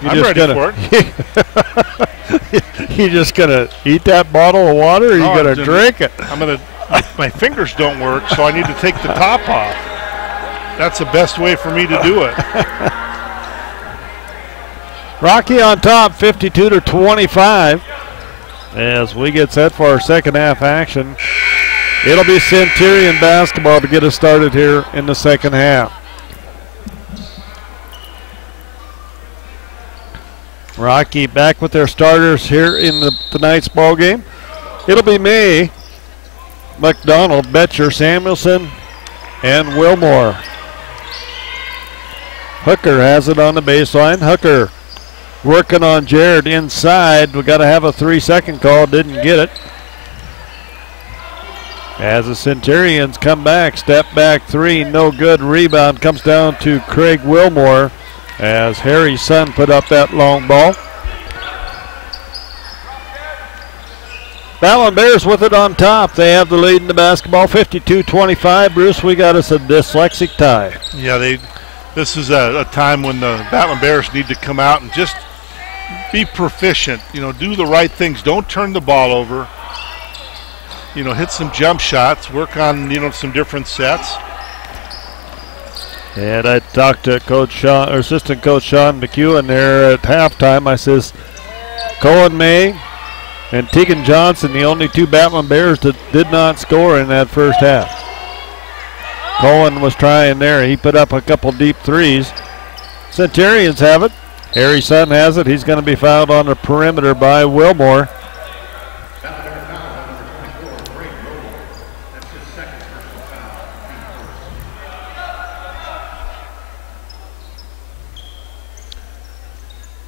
I'm ready for it. You just gonna eat that bottle of water, or you gonna drink it? My fingers don't work, so I need to take the top off. That's the best way for me to do it. Rocky on top, 52-25. As we get set for our second half action, it'll be Centurion basketball to get us started here in the second half. Rocky back with their starters here in tonight's ball game. It'll be May, McDonald, Betcher, Samuelson, and Wilmore. Hooker has it on the baseline. Hooker working on Jared inside. We got to have a 3-second call. Didn't get it. As the Centurions come back, step back three, no good. Rebound comes down to Craig Wilmore as Harry's son put up that long ball. Battlin Bears with it on top. They have the lead in the basketball, 52-25. Bruce, we got us a dyslexic tie. Yeah, this is a time when the Battlin Bears need to come out and just be proficient. Do the right things. Don't turn the ball over. Hit some jump shots. Work on, some different sets. And I talked to Assistant Coach Sean McEwen there at halftime. I says, Cohen May and Tegan Johnson, the only two Battlin Bears that did not score in that first half. Cohen was trying there. He put up a couple deep threes. Centurions have it. Harry Sutton has it. He's going to be fouled on the perimeter by Wilmore.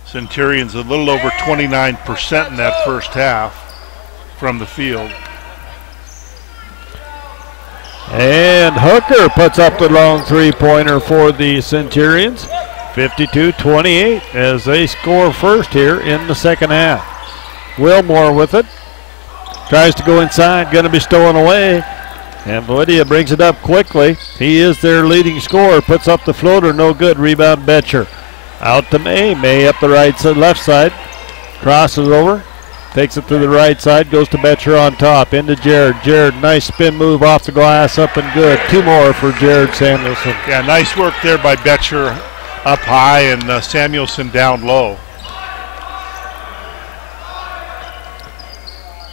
Centurions a little over 29% in that first half from the field. And Hooker puts up the long three-pointer for the Centurions. 52-28 as they score first here in the second half. Wilmore with it. Tries to go inside, going to be stolen away. And Lydia brings it up quickly. He is their leading scorer. Puts up the floater, no good. Rebound Betcher. Out to May. May up the left side. Crosses over. Takes it to the right side. Goes to Betcher on top. Into Jared. Jared, nice spin move off the glass. Up and good. Two more for Jared Samuelson. Yeah, nice work there by Betcher up high and Samuelson down low.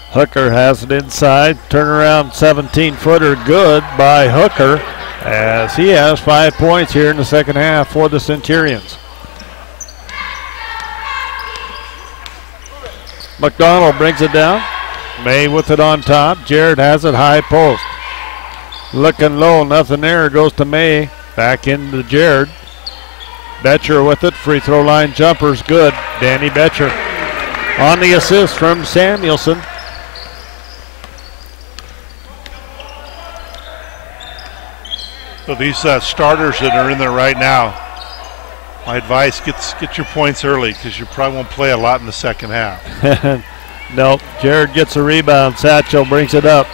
Hooker has it inside. Turnaround 17-footer good by Hooker as he has 5 points here in the second half for the Centurions. McDonald brings it down. May with it on top. Jared has it high post. Looking low, nothing there. Goes to May. Back into Jared. Betcher with it. Free throw line jumpers good. Danny Betcher on the assist from Samuelson. So these starters that are in there right now, my advice, get your points early because you probably won't play a lot in the second half. Nope. Jared gets a rebound. Satchel brings it up.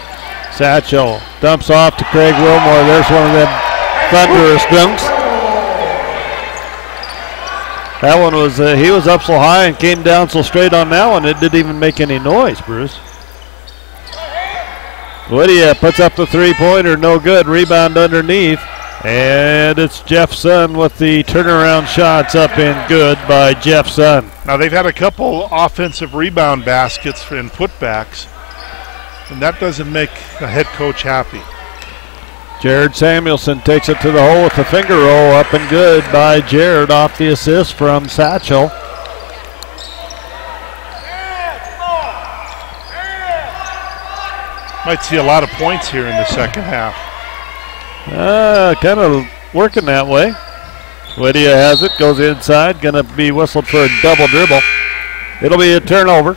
Satchel dumps off to Craig Wilmore. There's one of them thunderous dunks. That one was, he was up so high and came down so straight on that one, it didn't even make any noise, Bruce. Lydia puts up the three-pointer, no good. Rebound underneath. And it's Jeff Sun with the turnaround shots up and good by Jeff Sun. Now they've had a couple offensive rebound baskets and putbacks, and that doesn't make a head coach happy. Jared Samuelson takes it to the hole with the finger roll, up and good by Jared off the assist from Satchel. Might see a lot of points here in the second half. Kind of working that way. Lydia has it, goes inside, going to be whistled for a double dribble. It'll be a turnover.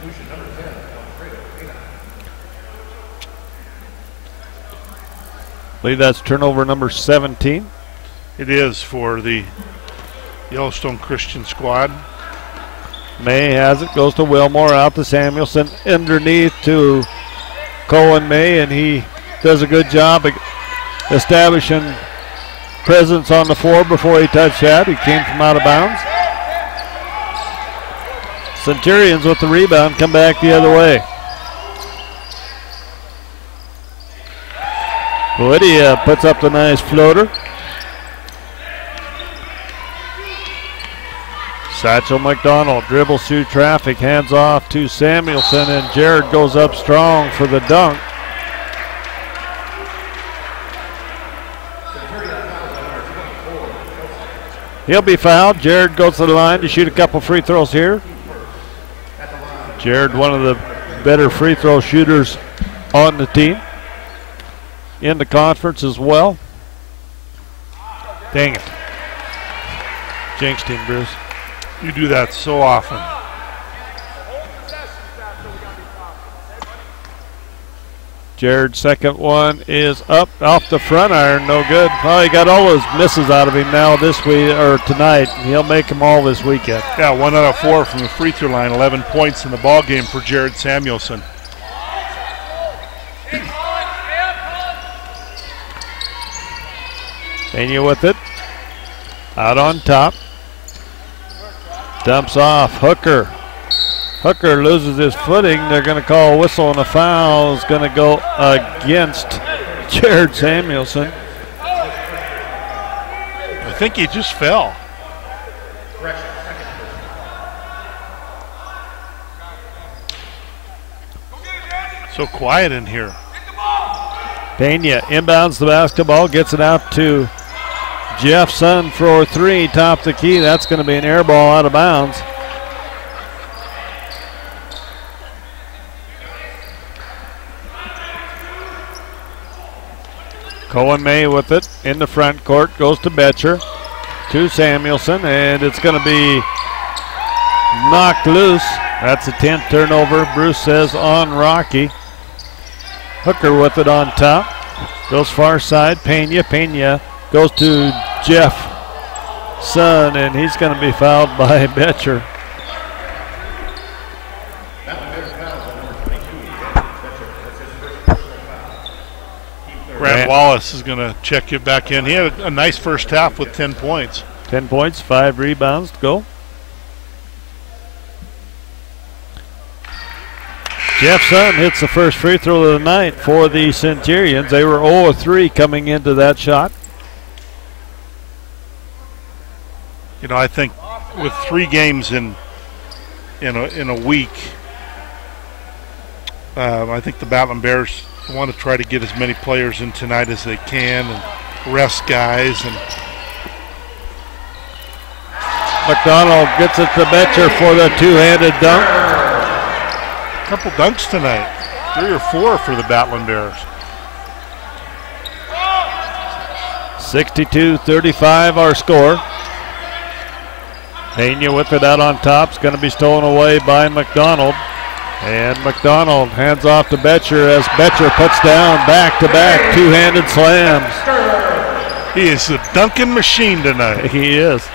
I believe that's turnover number 17. It is for the Yellowstone Christian squad. May has it, goes to Wilmore, out to Samuelson, underneath to Cohen May, and he does a good job establishing presence on the floor before he touched that. He came from out of bounds. Centurions with the rebound come back the other way. Lydia puts up the nice floater. Satchel McDonald dribbles through traffic, hands off to Samuelson, and Jared goes up strong for the dunk. He'll be fouled. Jared goes to the line to shoot a couple free throws here. Jared, one of the better free throw shooters on the team. In the conference as well. Dang it. Jinxed him, Bruce. You do that so often. Jared's second one is up off the front iron, no good. Oh, he got all those misses out of him now this week or tonight. He'll make them all this weekend. Yeah, 1 out of 4 from the free throw line, 11 points in the ball game for Jared Samuelson. Pena with it. Out on top. Dumps off. Hooker. Hooker loses his footing. They're going to call a whistle, and a foul is going to go against Jared Samuelson. I think he just fell. So quiet in here. Pena inbounds the basketball, gets it out to Jeff Sun for 3, top the key. That's going to be an air ball out of bounds. Cohen May with it in the front court, goes to Betcher, to Samuelson, and it's going to be knocked loose. That's a 10th turnover, Bruce says, on Rocky. Hooker with it on top, goes far side, Pena goes to Jeff Sun, and he's going to be fouled by Betcher. Brad Wallace is going to check it back in. He had a nice first half with 10 points. 10 points, 5 rebounds to go. Jeff Sun hits the first free throw of the night for the Centurions. They were 0 of 3 coming into that shot. You know, I think with 3 games in a week, I think the Battlin Bears want to try to get as many players in tonight as they can and rest guys. And McDonald gets it to Betcher for the two-handed dunk. A couple dunks tonight, 3 or 4 for the Battlin Bears. 62-35 our score. Pena with it out on top. It's going to be stolen away by McDonald. And McDonald hands off to Betcher as Betcher puts down back-to-back two-handed slams. He is a dunking machine tonight. He is.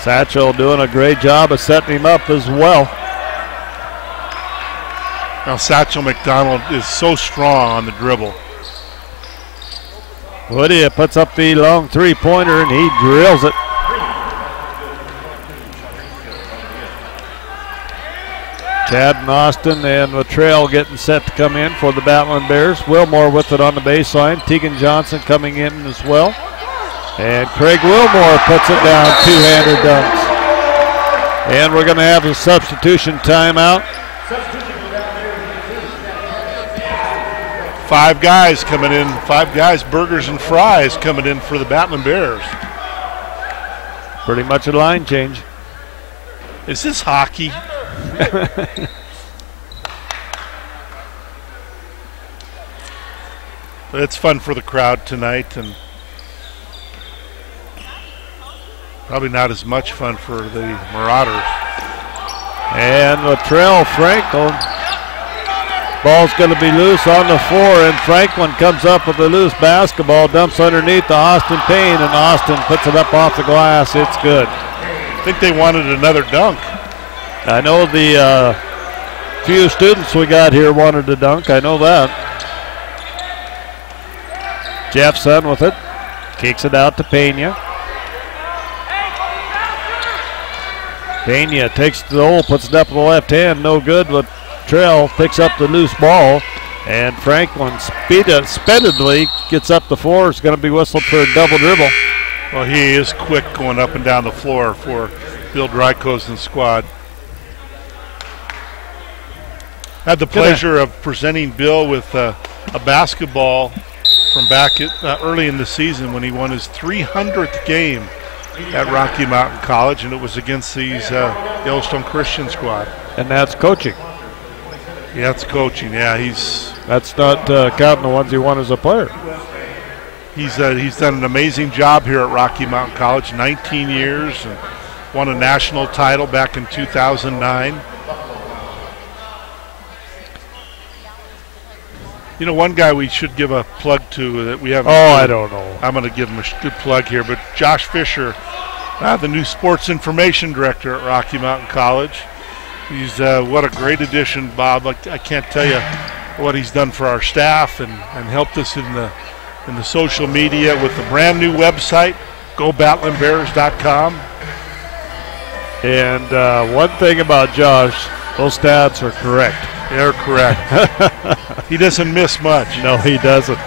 Satchel doing a great job of setting him up as well. Now Satchel McDonald is so strong on the dribble. Lydia puts up the long three-pointer and he drills it. Chad and Austin and Latrell getting set to come in for the Battlin Bears. Wilmore with it on the baseline. Tegan Johnson coming in as well. And Craig Wilmore puts it down, two-handed dunks. And we're going to have a substitution timeout. 5 guys coming in, 5 guys, burgers and fries coming in for the Battlin Bears. Pretty much a line change. Is this hockey? It's fun for the crowd tonight, and probably not as much fun for the Marauders. And Latrell Franklin. Ball's going to be loose on the floor, and Franklin comes up with the loose basketball, dumps underneath to Austin Payne, and Austin puts it up off the glass. It's good. I think they wanted another dunk. I know the few students we got here wanted to dunk. I know that. Jeffson with it. Kicks it out to Pena. Pena takes the hole, puts it up with the left hand. No good, but Trail picks up the loose ball. And Franklin speedily gets up the floor. It's going to be whistled for a double dribble. Well, he is quick going up and down the floor for Bill Drykosen's squad. Had the pleasure of presenting Bill with a basketball from back early in the season when he won his 300th game at Rocky Mountain College, and it was against these Yellowstone Christian squad. And that's coaching. Yeah, that's coaching. Yeah, that's not counting the ones he won as a player. He's done an amazing job here at Rocky Mountain College, 19 years, and won a national title back in 2009. You know, one guy we should give a plug to that we haven't. I don't know. I'm going to give him a good plug here, but Josh Fisher, the new sports information director at Rocky Mountain College. He's what a great addition, Bob. I can't tell you what he's done for our staff and helped us in the social media with the brand new website, GoBatlinBears.com. And one thing about Josh, those stats are correct. They're correct. He doesn't miss much. No, he doesn't.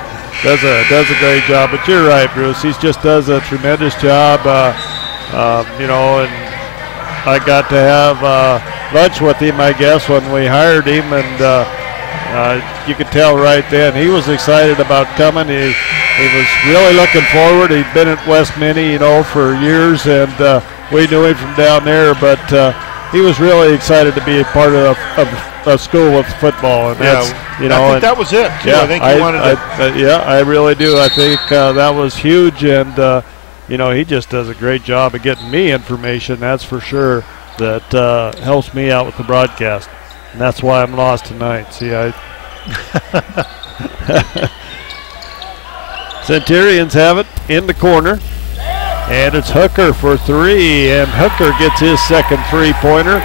Does a great job. But you're right, Bruce. He just does a tremendous job. You know, and I got to have lunch with him, I guess, when we hired him, and you could tell right then he was excited about coming. He was really looking forward. He'd been at West Minnie, you know, for years, and we knew him from down there, but he was really excited to be a part of a school with football, and that's, you know, I think that was it, too. Yeah, I think he wanted to. Yeah, I really do. I think that was huge, and you know, he just does a great job of getting me information, that's for sure, that helps me out with the broadcast. And that's why I'm lost tonight. See, Centurions have it in the corner. And it's Hooker for three. And Hooker gets his second three-pointer.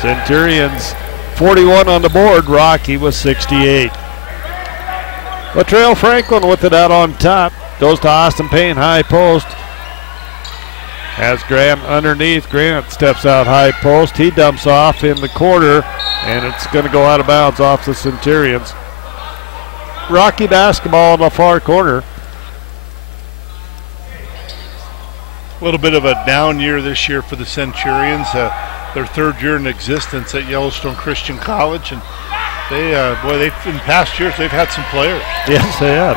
Centurions 41 on the board. Rocky was 68. Latrell Franklin with it out on top. Goes to Austin Payne, high post. Has Grant underneath. Grant steps out high post. He dumps off in the corner, and it's going to go out of bounds off the Centurions. Rocky basketball in the far corner. A little bit of a down year this year for the Centurions. Their third year in existence at Yellowstone Christian College, and they've in past years they've had some players. Yes, they have.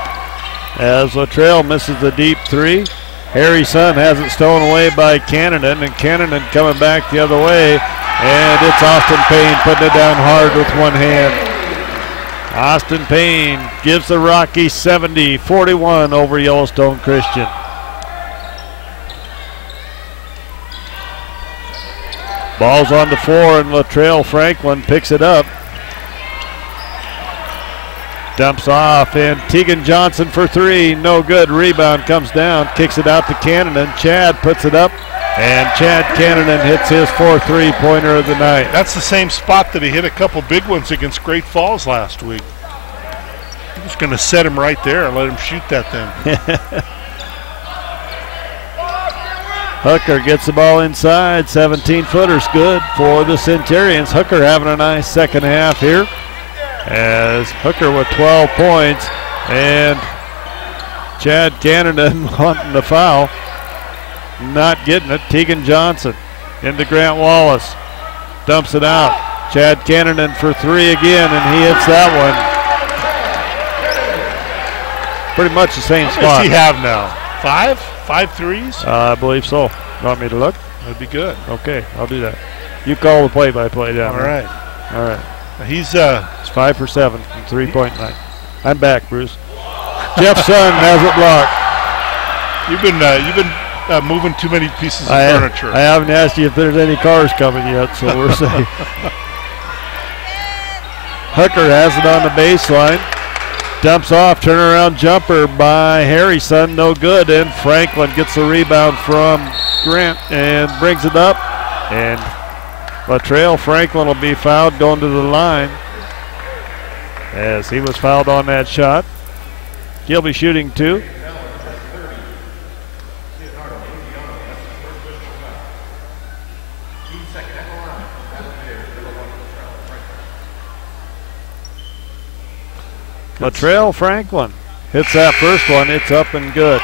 As Latrell misses the deep three. Harry Sun has it stolen away by Cannon, and Cannon coming back the other way, and it's Austin Payne putting it down hard with one hand. Austin Payne gives the Rockies 70-41 over Yellowstone Christian. Ball's on the floor, and Latrell Franklin picks it up. Dumps off, and Tegan Johnson for three. No good. Rebound comes down. Kicks it out to Cannon. Chad puts it up, and Chad Cannon hits his fourth three-pointer of the night. That's the same spot that he hit a couple big ones against Great Falls last week. I'm just going to set him right there and let him shoot that thing. Hooker gets the ball inside. 17-footer's good for the Centurions. Hooker having a nice second half here, as Hooker with 12 points, and Chad Cannon wanting the foul. Not getting it. Tegan Johnson into Grant Wallace. Dumps it out. Chad Cannon for three again, and he hits that one. Pretty much the same spot. What does he have now? Five threes? I believe so. You want me to look? That'd be good. Okay, I'll do that. You call the play-by-play down All there. right. All right. It's 5 for 7 from 3-point line. I'm back, Bruce. Jeff Sun has it blocked. You've been moving too many pieces of furniture. I haven't asked you if there's any cars coming yet, so we're safe. Hooker has it on the baseline. Dumps off, turnaround jumper by Harrison, no good, and Franklin gets the rebound from Grant and brings it up, and Latrell Franklin will be fouled going to the line, as he was fouled on that shot. Gilby shooting 2. Latrell Franklin hits that first one. It's up and good.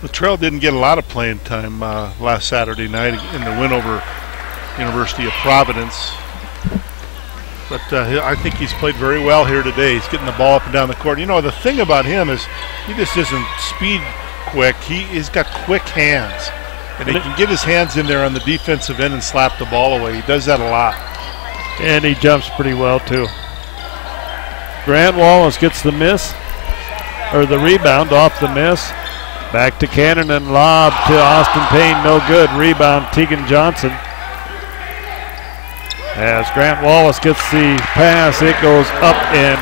Latrell didn't get a lot of playing time last Saturday night in the win over University of Providence. But I think he's played very well here today. He's getting the ball up and down the court. You know, the thing about him is he just isn't speed quick. He's got quick hands. And he can get his hands in there on the defensive end and slap the ball away. He does that a lot. And he jumps pretty well, too. Grant Wallace gets the miss, or the rebound off the miss. Back to Cannon and lob to Austin Payne. No good. Rebound, Tegan Johnson. As Grant Wallace gets the pass, it goes up and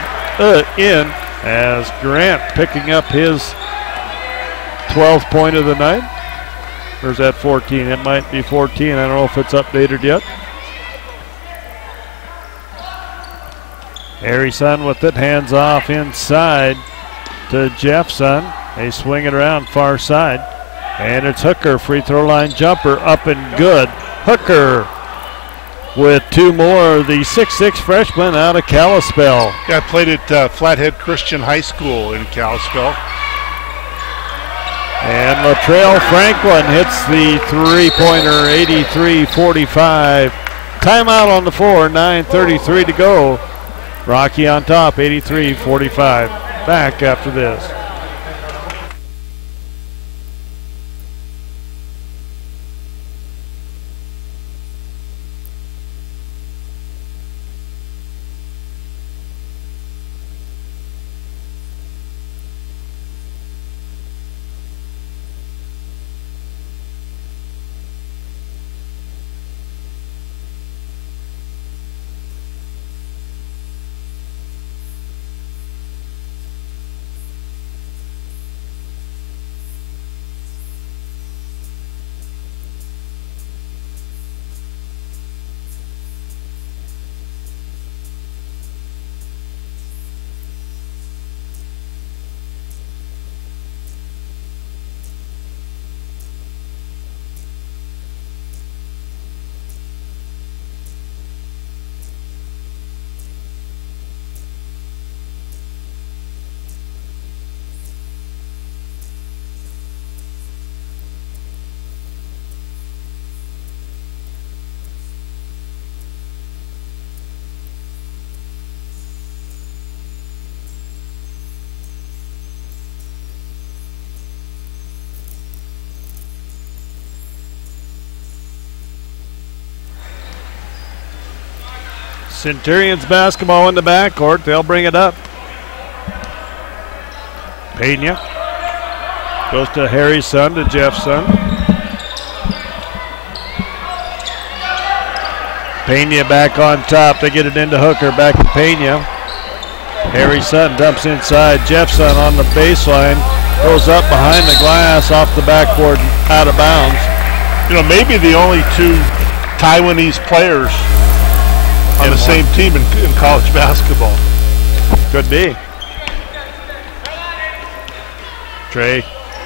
in as Grant picking up his 12th point of the night. Or is that 14? It might be 14. I don't know if it's updated yet. Harrison with it, hands off inside to Jeffson. They swing it around far side. And it's Hooker, free throw line jumper, up and good. Hooker with 2 more, the 6'6" freshman out of Kalispell. Yeah, I played at Flathead Christian High School in Kalispell. And Latrell Franklin hits the three-pointer, 83-45. Timeout on the floor, 9:33 to go. Rocky on top, 83-45. Back after this. Centurions basketball in the backcourt. They'll bring it up. Pena goes to Harry's son, to Jeff's son. Pena back on top. They get it into Hooker. Back to Pena. Harry's son dumps inside. Jeff's son on the baseline. Goes up behind the glass, off the backboard, out of bounds. You know, maybe the only 2 Taiwanese players on the same team in college basketball. Could be. Trey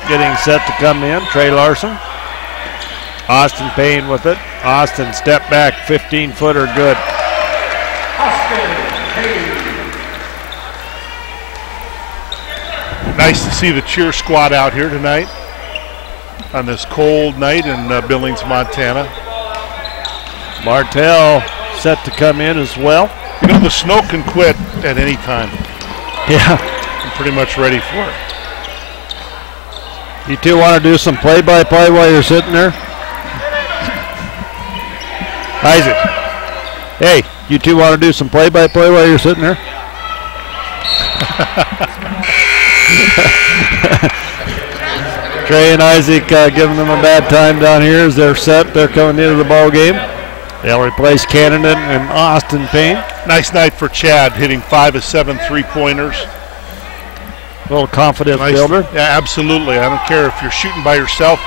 getting set to come in. Trey Larson. Austin Payne with it. Austin step back, 15-footer, good. Nice to see the cheer squad out here tonight on this cold night in Billings, Montana. Martell set to come in as well. You know, the snow can quit at any time. Yeah. I'm pretty much ready for it. You two want to do some play-by-play while you're sitting there? Isaac. Hey, you two want to do some play-by-play while you're sitting there? Trey and Isaac giving them a bad time down here as they're set. They're coming into the ball game. They'll replace Cannon and Austin Payne. Nice night for Chad, hitting 5 of 7 3-pointers. little confidence Nice. builder. Yeah, absolutely. I don't care if you're shooting by yourself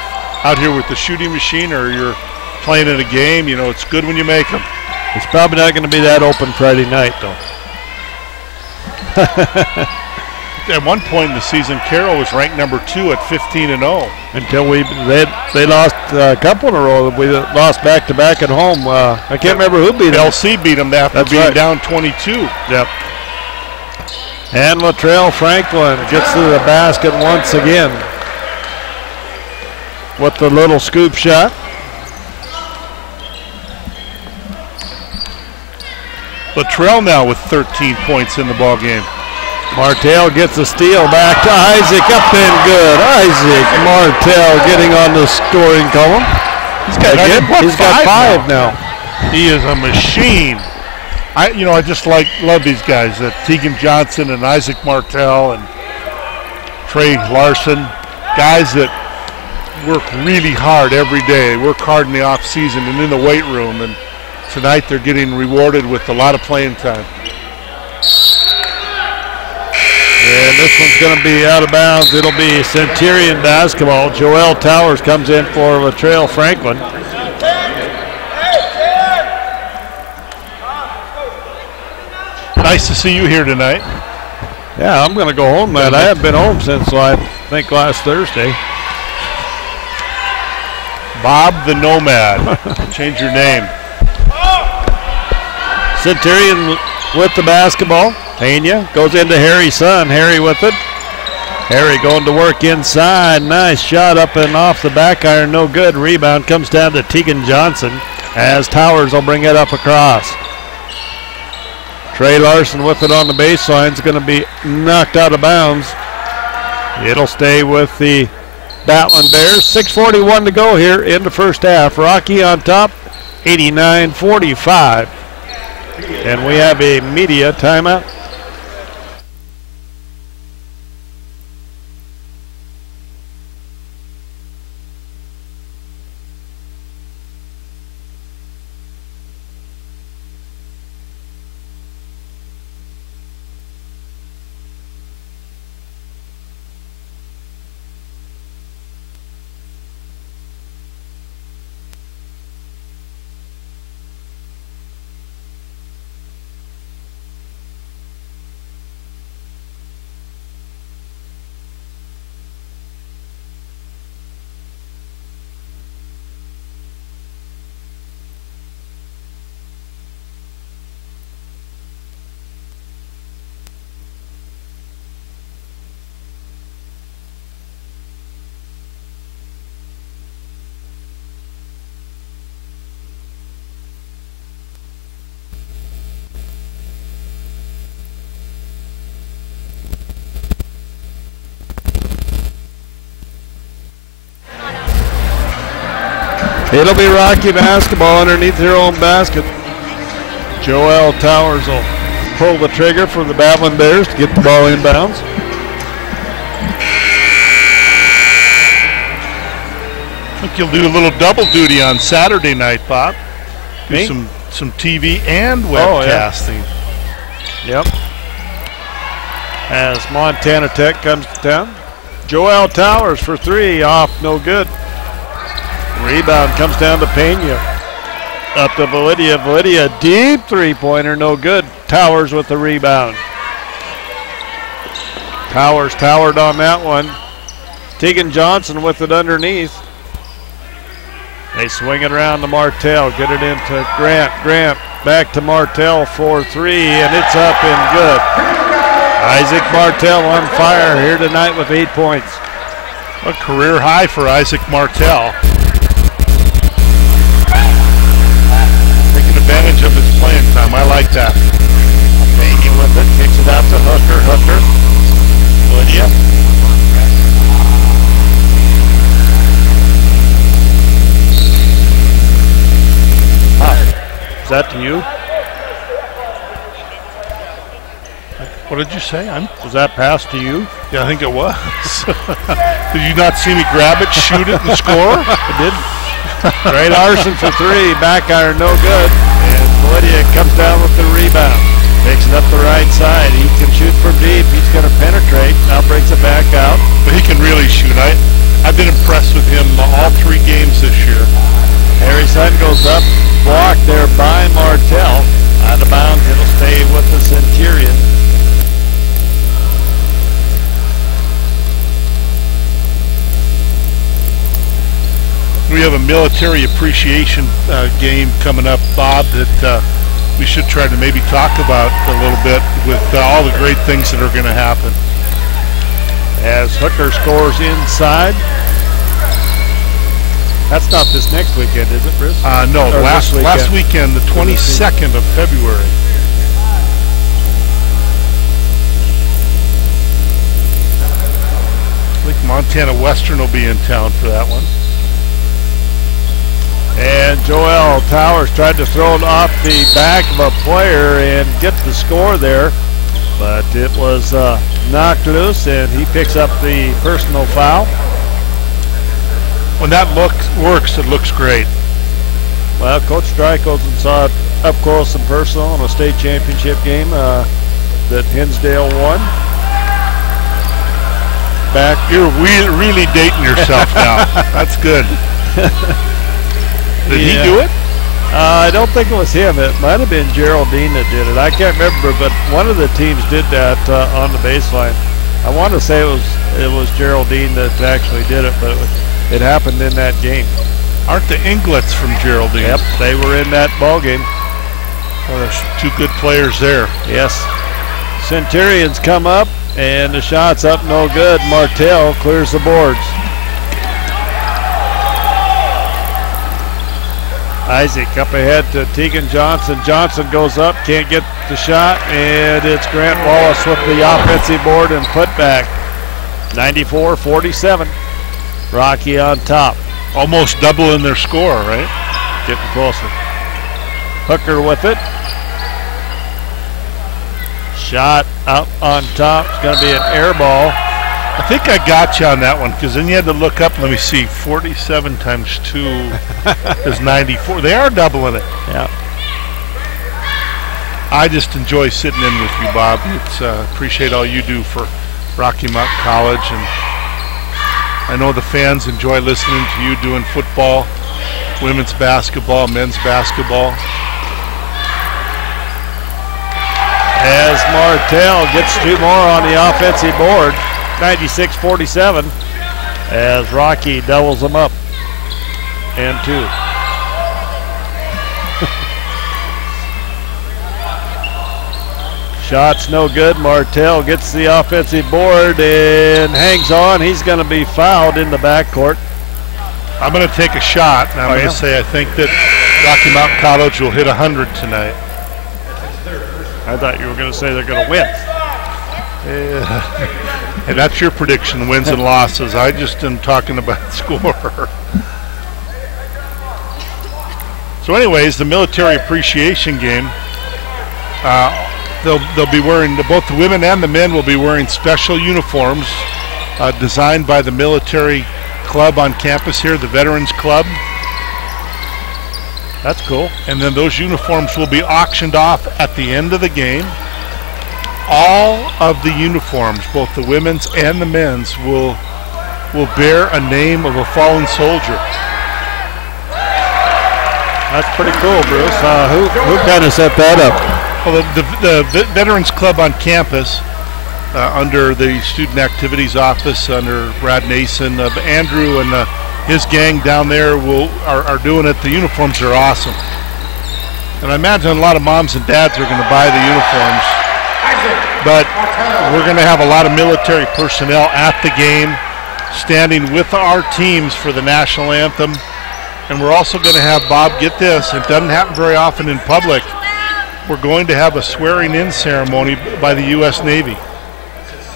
out here with the shooting machine or you're playing in a game. You know, it's good when you make them. It's probably not going to be that open Friday night, though. At one point in the season, Carroll was ranked number 2 at 15-0. Until they lost a couple in a row. We lost back-to-back at home. I can't remember who beat them. LC beat them after That's being right. down 22. Yep. And Latrell Franklin gets to the basket once again with the little scoop shot. Latrell now with 13 points in the ball game. Martell gets a steal back to Isaac, up and good. Isaac Martell getting on the scoring column. He's got five now. He is a machine. I just love these guys, Tegan Johnson and Isaac Martell and Trey Larson, guys that work really hard every day. They work hard in the off season and in the weight room, and tonight they're getting rewarded with a lot of playing time. And this one's going to be out of bounds. It'll be Centurion basketball. Joel Towers comes in for Latrell Franklin. Nice to see you here tonight. Yeah, I'm going to go home, man. I haven't been home since, I think, last Thursday. Bob the Nomad. Change your name. Centurion with the basketball. Pena goes into Harry's son. Harry with it. Harry going to work inside. Nice shot up and off the back iron. No good. Rebound comes down to Tegan Johnson as Towers will bring it up across. Trey Larson with it on the baseline is going to be knocked out of bounds. It'll stay with the Battlin Bears. 6:41 to go here in the first half. Rocky on top, 89-45. And we have a media timeout. It'll be Rocky basketball underneath their own basket. Joel Towers will pull the trigger for the Battlin Bears to get the ball inbounds. I think you'll do a little double duty on Saturday night, Bob. Do some TV and webcasting. Yep. As Montana Tech comes to town. Joel Towers for three, off, no good. Rebound comes down to Pena. Up to Validia. Validia, deep three-pointer, no good. Towers with the rebound. Towers towered on that one. Tegan Johnson with it underneath. They swing it around to Martell. Get it into Grant. Grant back to Martell for three, and it's up and good. Isaac Martell on fire here tonight with 8 points. A career high for Isaac Martell. Taking advantage of his playing time. I like that. Pena with it. Kicks it out to Hooker. Hooker. Lydia. Is that to you? What did you say? Was that pass to you? Yeah, I think it was. Did you not see me grab it, shoot it, and score? I did. Trey Larson for three. Back iron, no good. And Lydia comes down with the rebound. Takes it up the right side. He can shoot from deep. He's going to penetrate. straight. Now brings it back out. But he can really shoot. I've been impressed with him all 3 games this year. Harrison goes up, blocked there by Martell. Out of bounds, it'll stay with the Centurions. We have a military appreciation game coming up, Bob, that we should try to maybe talk about a little bit with all the great things that are going to happen. As Hooker scores inside. That's not this next weekend, is it, Bruce? No, last weekend, the 22nd of February. I think Montana Western will be in town for that one. And Joel Towers tried to throw it off the back of a player and get the score there, but it was knocked loose, and he picks up the personal foul. When that works, it looks great. Well, Coach Drykosen saw it up close and personal in a state championship game that Hinsdale won. Back. You're really dating yourself now. That's good. Did he do it? I don't think it was him. It might have been Geraldine that did it. I can't remember, but one of the teams did that on the baseline. I want to say it was Geraldine that actually did it, but it happened in that game. Aren't the Inglets from Geraldine? Yep, they were in that ball game. Well, there's 2 good players there. Yes. Centurions come up, and the shot's up no good. Martell clears the boards. Isaac up ahead to Tegan Johnson. Johnson goes up, can't get the shot, and it's Grant Wallace with the offensive board and put back. 94-47. Rocky on top. Almost doubling their score, right? Getting closer. Hooker with it. Shot up on top. It's going to be an air ball. I think I got you on that one, because then you had to look up. Let me see. 47 times 2 is 94. They are doubling it. Yeah. I just enjoy sitting in with you, Bob. It's appreciate all you do for Rocky Mountain College, and I know the fans enjoy listening to you doing football, women's basketball, men's basketball. As Martell gets 2 more on the offensive board, 96-47, as Rocky doubles them up, and 2. Shot's no good. Martell gets the offensive board and hangs on. He's going to be fouled in the backcourt. I'm going to take a shot, and I'm going to say I think that Rocky Mountain College will hit 100 tonight. I thought you were going to say they're going to win. And that's your prediction, wins and losses. I just am talking about score. So anyways, the military appreciation game, they'll be wearing, both the women and the men will be wearing special uniforms designed by the military club on campus here, the Veterans Club. That's cool. And then those uniforms will be auctioned off at the end of the game. All of the uniforms, both the women's and the men's, will bear a name of a fallen soldier. That's pretty cool, Bruce. Who kind of set that up? Well, the Veterans Club on campus, under the Student Activities Office, under Brad Nason, Andrew and his gang down there are doing it. The uniforms are awesome. And I imagine a lot of moms and dads are going to buy the uniforms. But we're going to have a lot of military personnel at the game, standing with our teams for the national anthem. And we're also going to have, Bob, get this, it doesn't happen very often in public, we're going to have a swearing-in ceremony by the U.S. Navy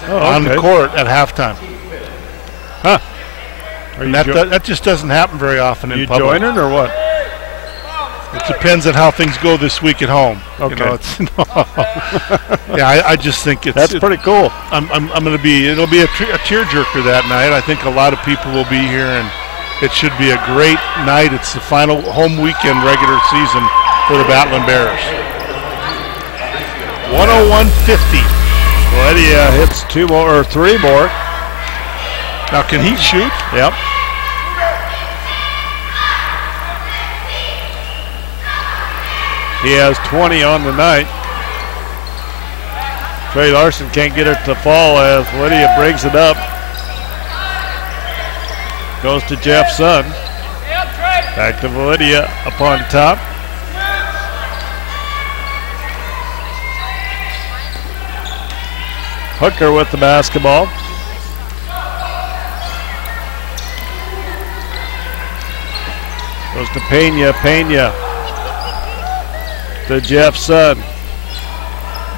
on the court at halftime. Huh. And that just doesn't happen very often in public. You joining or what? It depends on how things go this week at home. Okay. Yeah, I just think that's pretty cool. I'm going to be. It'll be a tearjerker that night. I think a lot of people will be here, and it should be a great night. It's the final home weekend regular season for the Battlin Bears. 101-50. Lydia hits 2 more or 3 more. Now can he shoot? Yep. He has 20 on the night. Trey Larson can't get it to fall as Lydia brings it up. Goes to Jeff Sun. Back to Lydia up on top. Hooker with the basketball. Goes to Pena. Pena to Jeff Sun.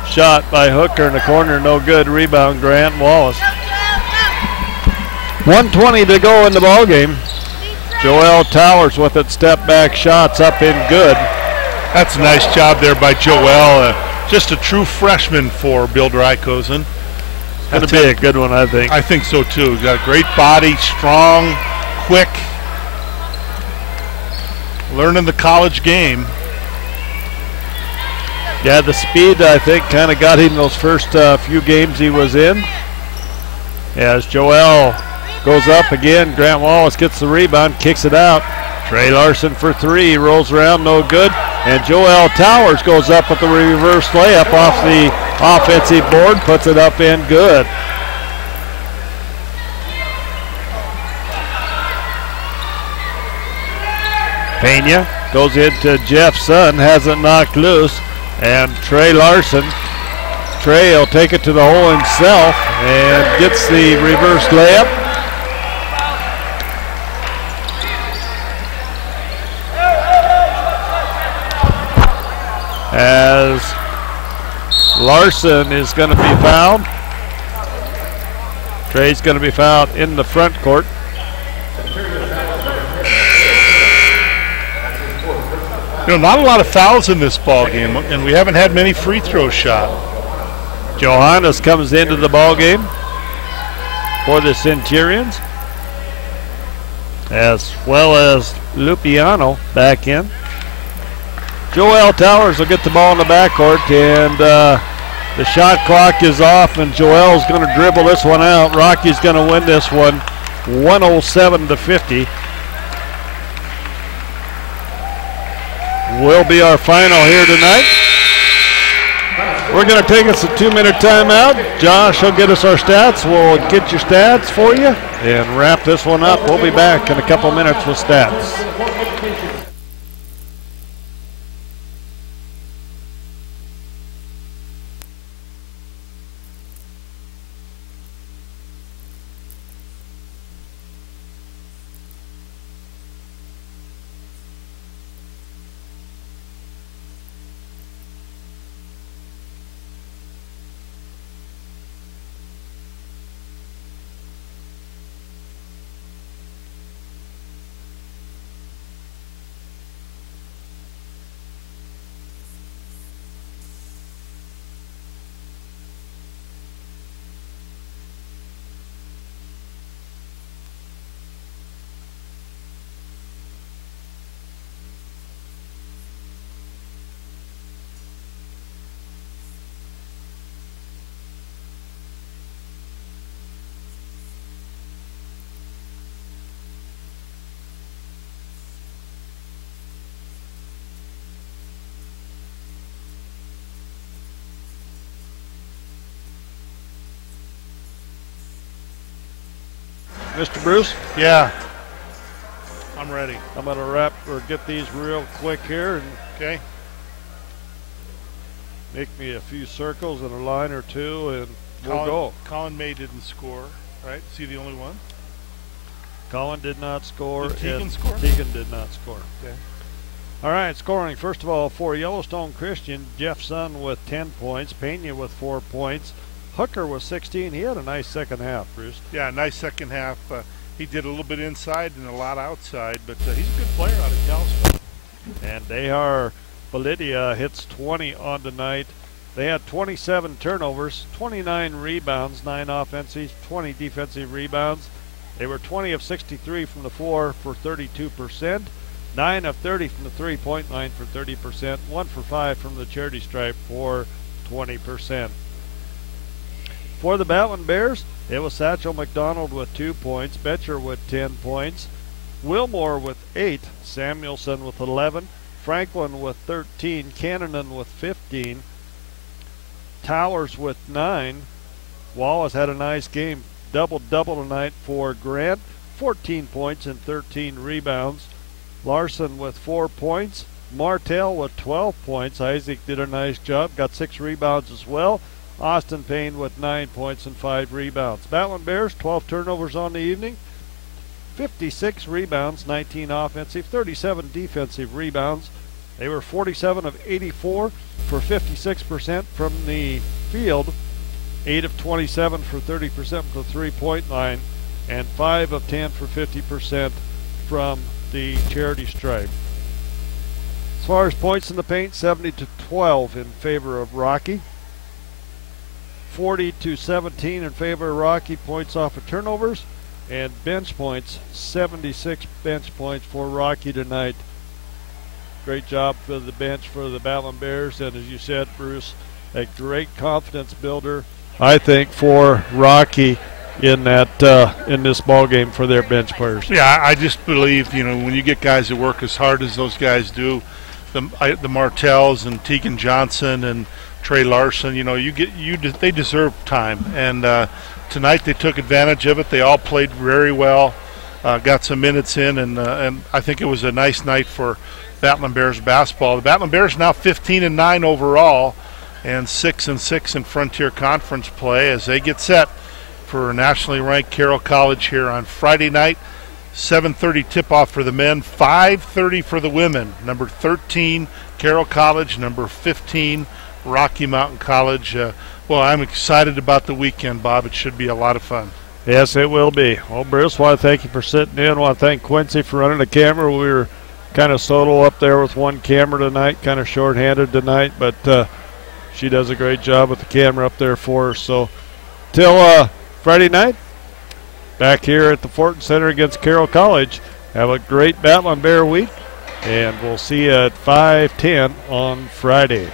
Shot by Hooker in the corner, no good. Rebound, Grant Wallace. 1:20 to go in the ball game. Joel Towers with it, step back shots up in good. That's a nice job there by Joel. Just a true freshman for Bill Drykosen. Going to be a good one, I think. I think so too. He's got a great body, strong, quick. Learning the college game. Yeah, the speed, I think, kind of got him those first few games he was in. As Joel goes up again, Grant Wallace gets the rebound, kicks it out. Trey Larson for 3, rolls around, no good. And Joel Towers goes up with the reverse layup off the offensive board, puts it up in good. Pena goes into Jeff Sun, has it knocked loose. And Trey Larson, Trey will take it to the hole himself and gets the reverse layup. As Larson is going to be fouled. Trey's going to be fouled in the front court. You know, not a lot of fouls in this ball game, and we haven't had many free throws shot. Johannes comes into the ball game for the Centurions, as well as Lupiano back in. Joel Towers will get the ball in the backcourt, and the shot clock is off, and Joel's going to dribble this one out. Rocky's going to win this one 107-50. Will be our final here tonight. We're going to take us a 2-minute timeout. Josh will get us our stats. We'll get your stats for you and wrap this one up. We'll be back in a couple minutes with stats. Mr. Bruce? Yeah. I'm ready. I'm going to wrap or get these real quick here. And okay. Make me a few circles and a line or two, and we'll go. Colin May didn't score, right? Is he the only one? Colin did not score. Did Tegan score? Tegan did not score. Okay. All right, scoring. First of all, for Yellowstone Christian, Jeff Sun with 10 points, Pena with 4 points, Hooker with 16. He had a nice second half, Bruce. Yeah, nice second half. He did a little bit inside and a lot outside, but he's a good player out of Yellowstone. And Dehar Validia hits 20 on the night. They had 27 turnovers, 29 rebounds, 9 offensive, 20 defensive rebounds. They were 20 of 63 from the floor for 32%, 9 of 30 from the three-point line for 30%, 1 for 5 from the charity stripe for 20%. For the Battlin Bears, it was Satchel McDonald with 2 points, Betcher with 10 points, Wilmore with 8, Samuelson with 11, Franklin with 13, Cannonen with 15, Towers with 9. Wallace had a nice game, double-double tonight for Grant, 14 points and 13 rebounds. Larson with 4 points, Martell with 12 points. Isaac did a nice job, got 6 rebounds as well. Austin Payne with 9 points and 5 rebounds. Battlin Bears, 12 turnovers on the evening, 56 rebounds, 19 offensive, 37 defensive rebounds. They were 47 of 84 for 56% from the field, 8 of 27 for 30% from the three-point line, and 5 of 10 for 50% from the charity stripe. As far as points in the paint, 70-12 in favor of Rocky. 40-17 in favor of Rocky, points off of turnovers, and bench points, 76 bench points for Rocky tonight. Great job for the bench for the Battlin Bears, and as you said, Bruce, a great confidence builder, I think, for Rocky in this ball game for their bench players. Yeah, I just believe, when you get guys that work as hard as those guys do, the Martells and Tegan Johnson and Trey Larson, they deserve time, and tonight they took advantage of it. They all played very well, got some minutes in, and I think it was a nice night for Battlin Bears basketball. The Battlin Bears now 15-9 overall, and 6-6 in Frontier Conference play as they get set for nationally ranked Carroll College here on Friday night. 7:30 tip-off for the men, 5:30 for the women. Number 13, Carroll College. Number 15, Rocky Mountain College. Well, I'm excited about the weekend, Bob. It should be a lot of fun. Yes, it will be. Well, Bruce, I want to thank you for sitting in. I want to thank Quincy for running the camera. We were kind of solo up there with one camera tonight, kind of short-handed tonight, but she does a great job with the camera up there for us. So, till Friday night, back here at the Fortin Center against Carroll College. Have a great Battlin Bear week, and we'll see you at 5:10 on Friday.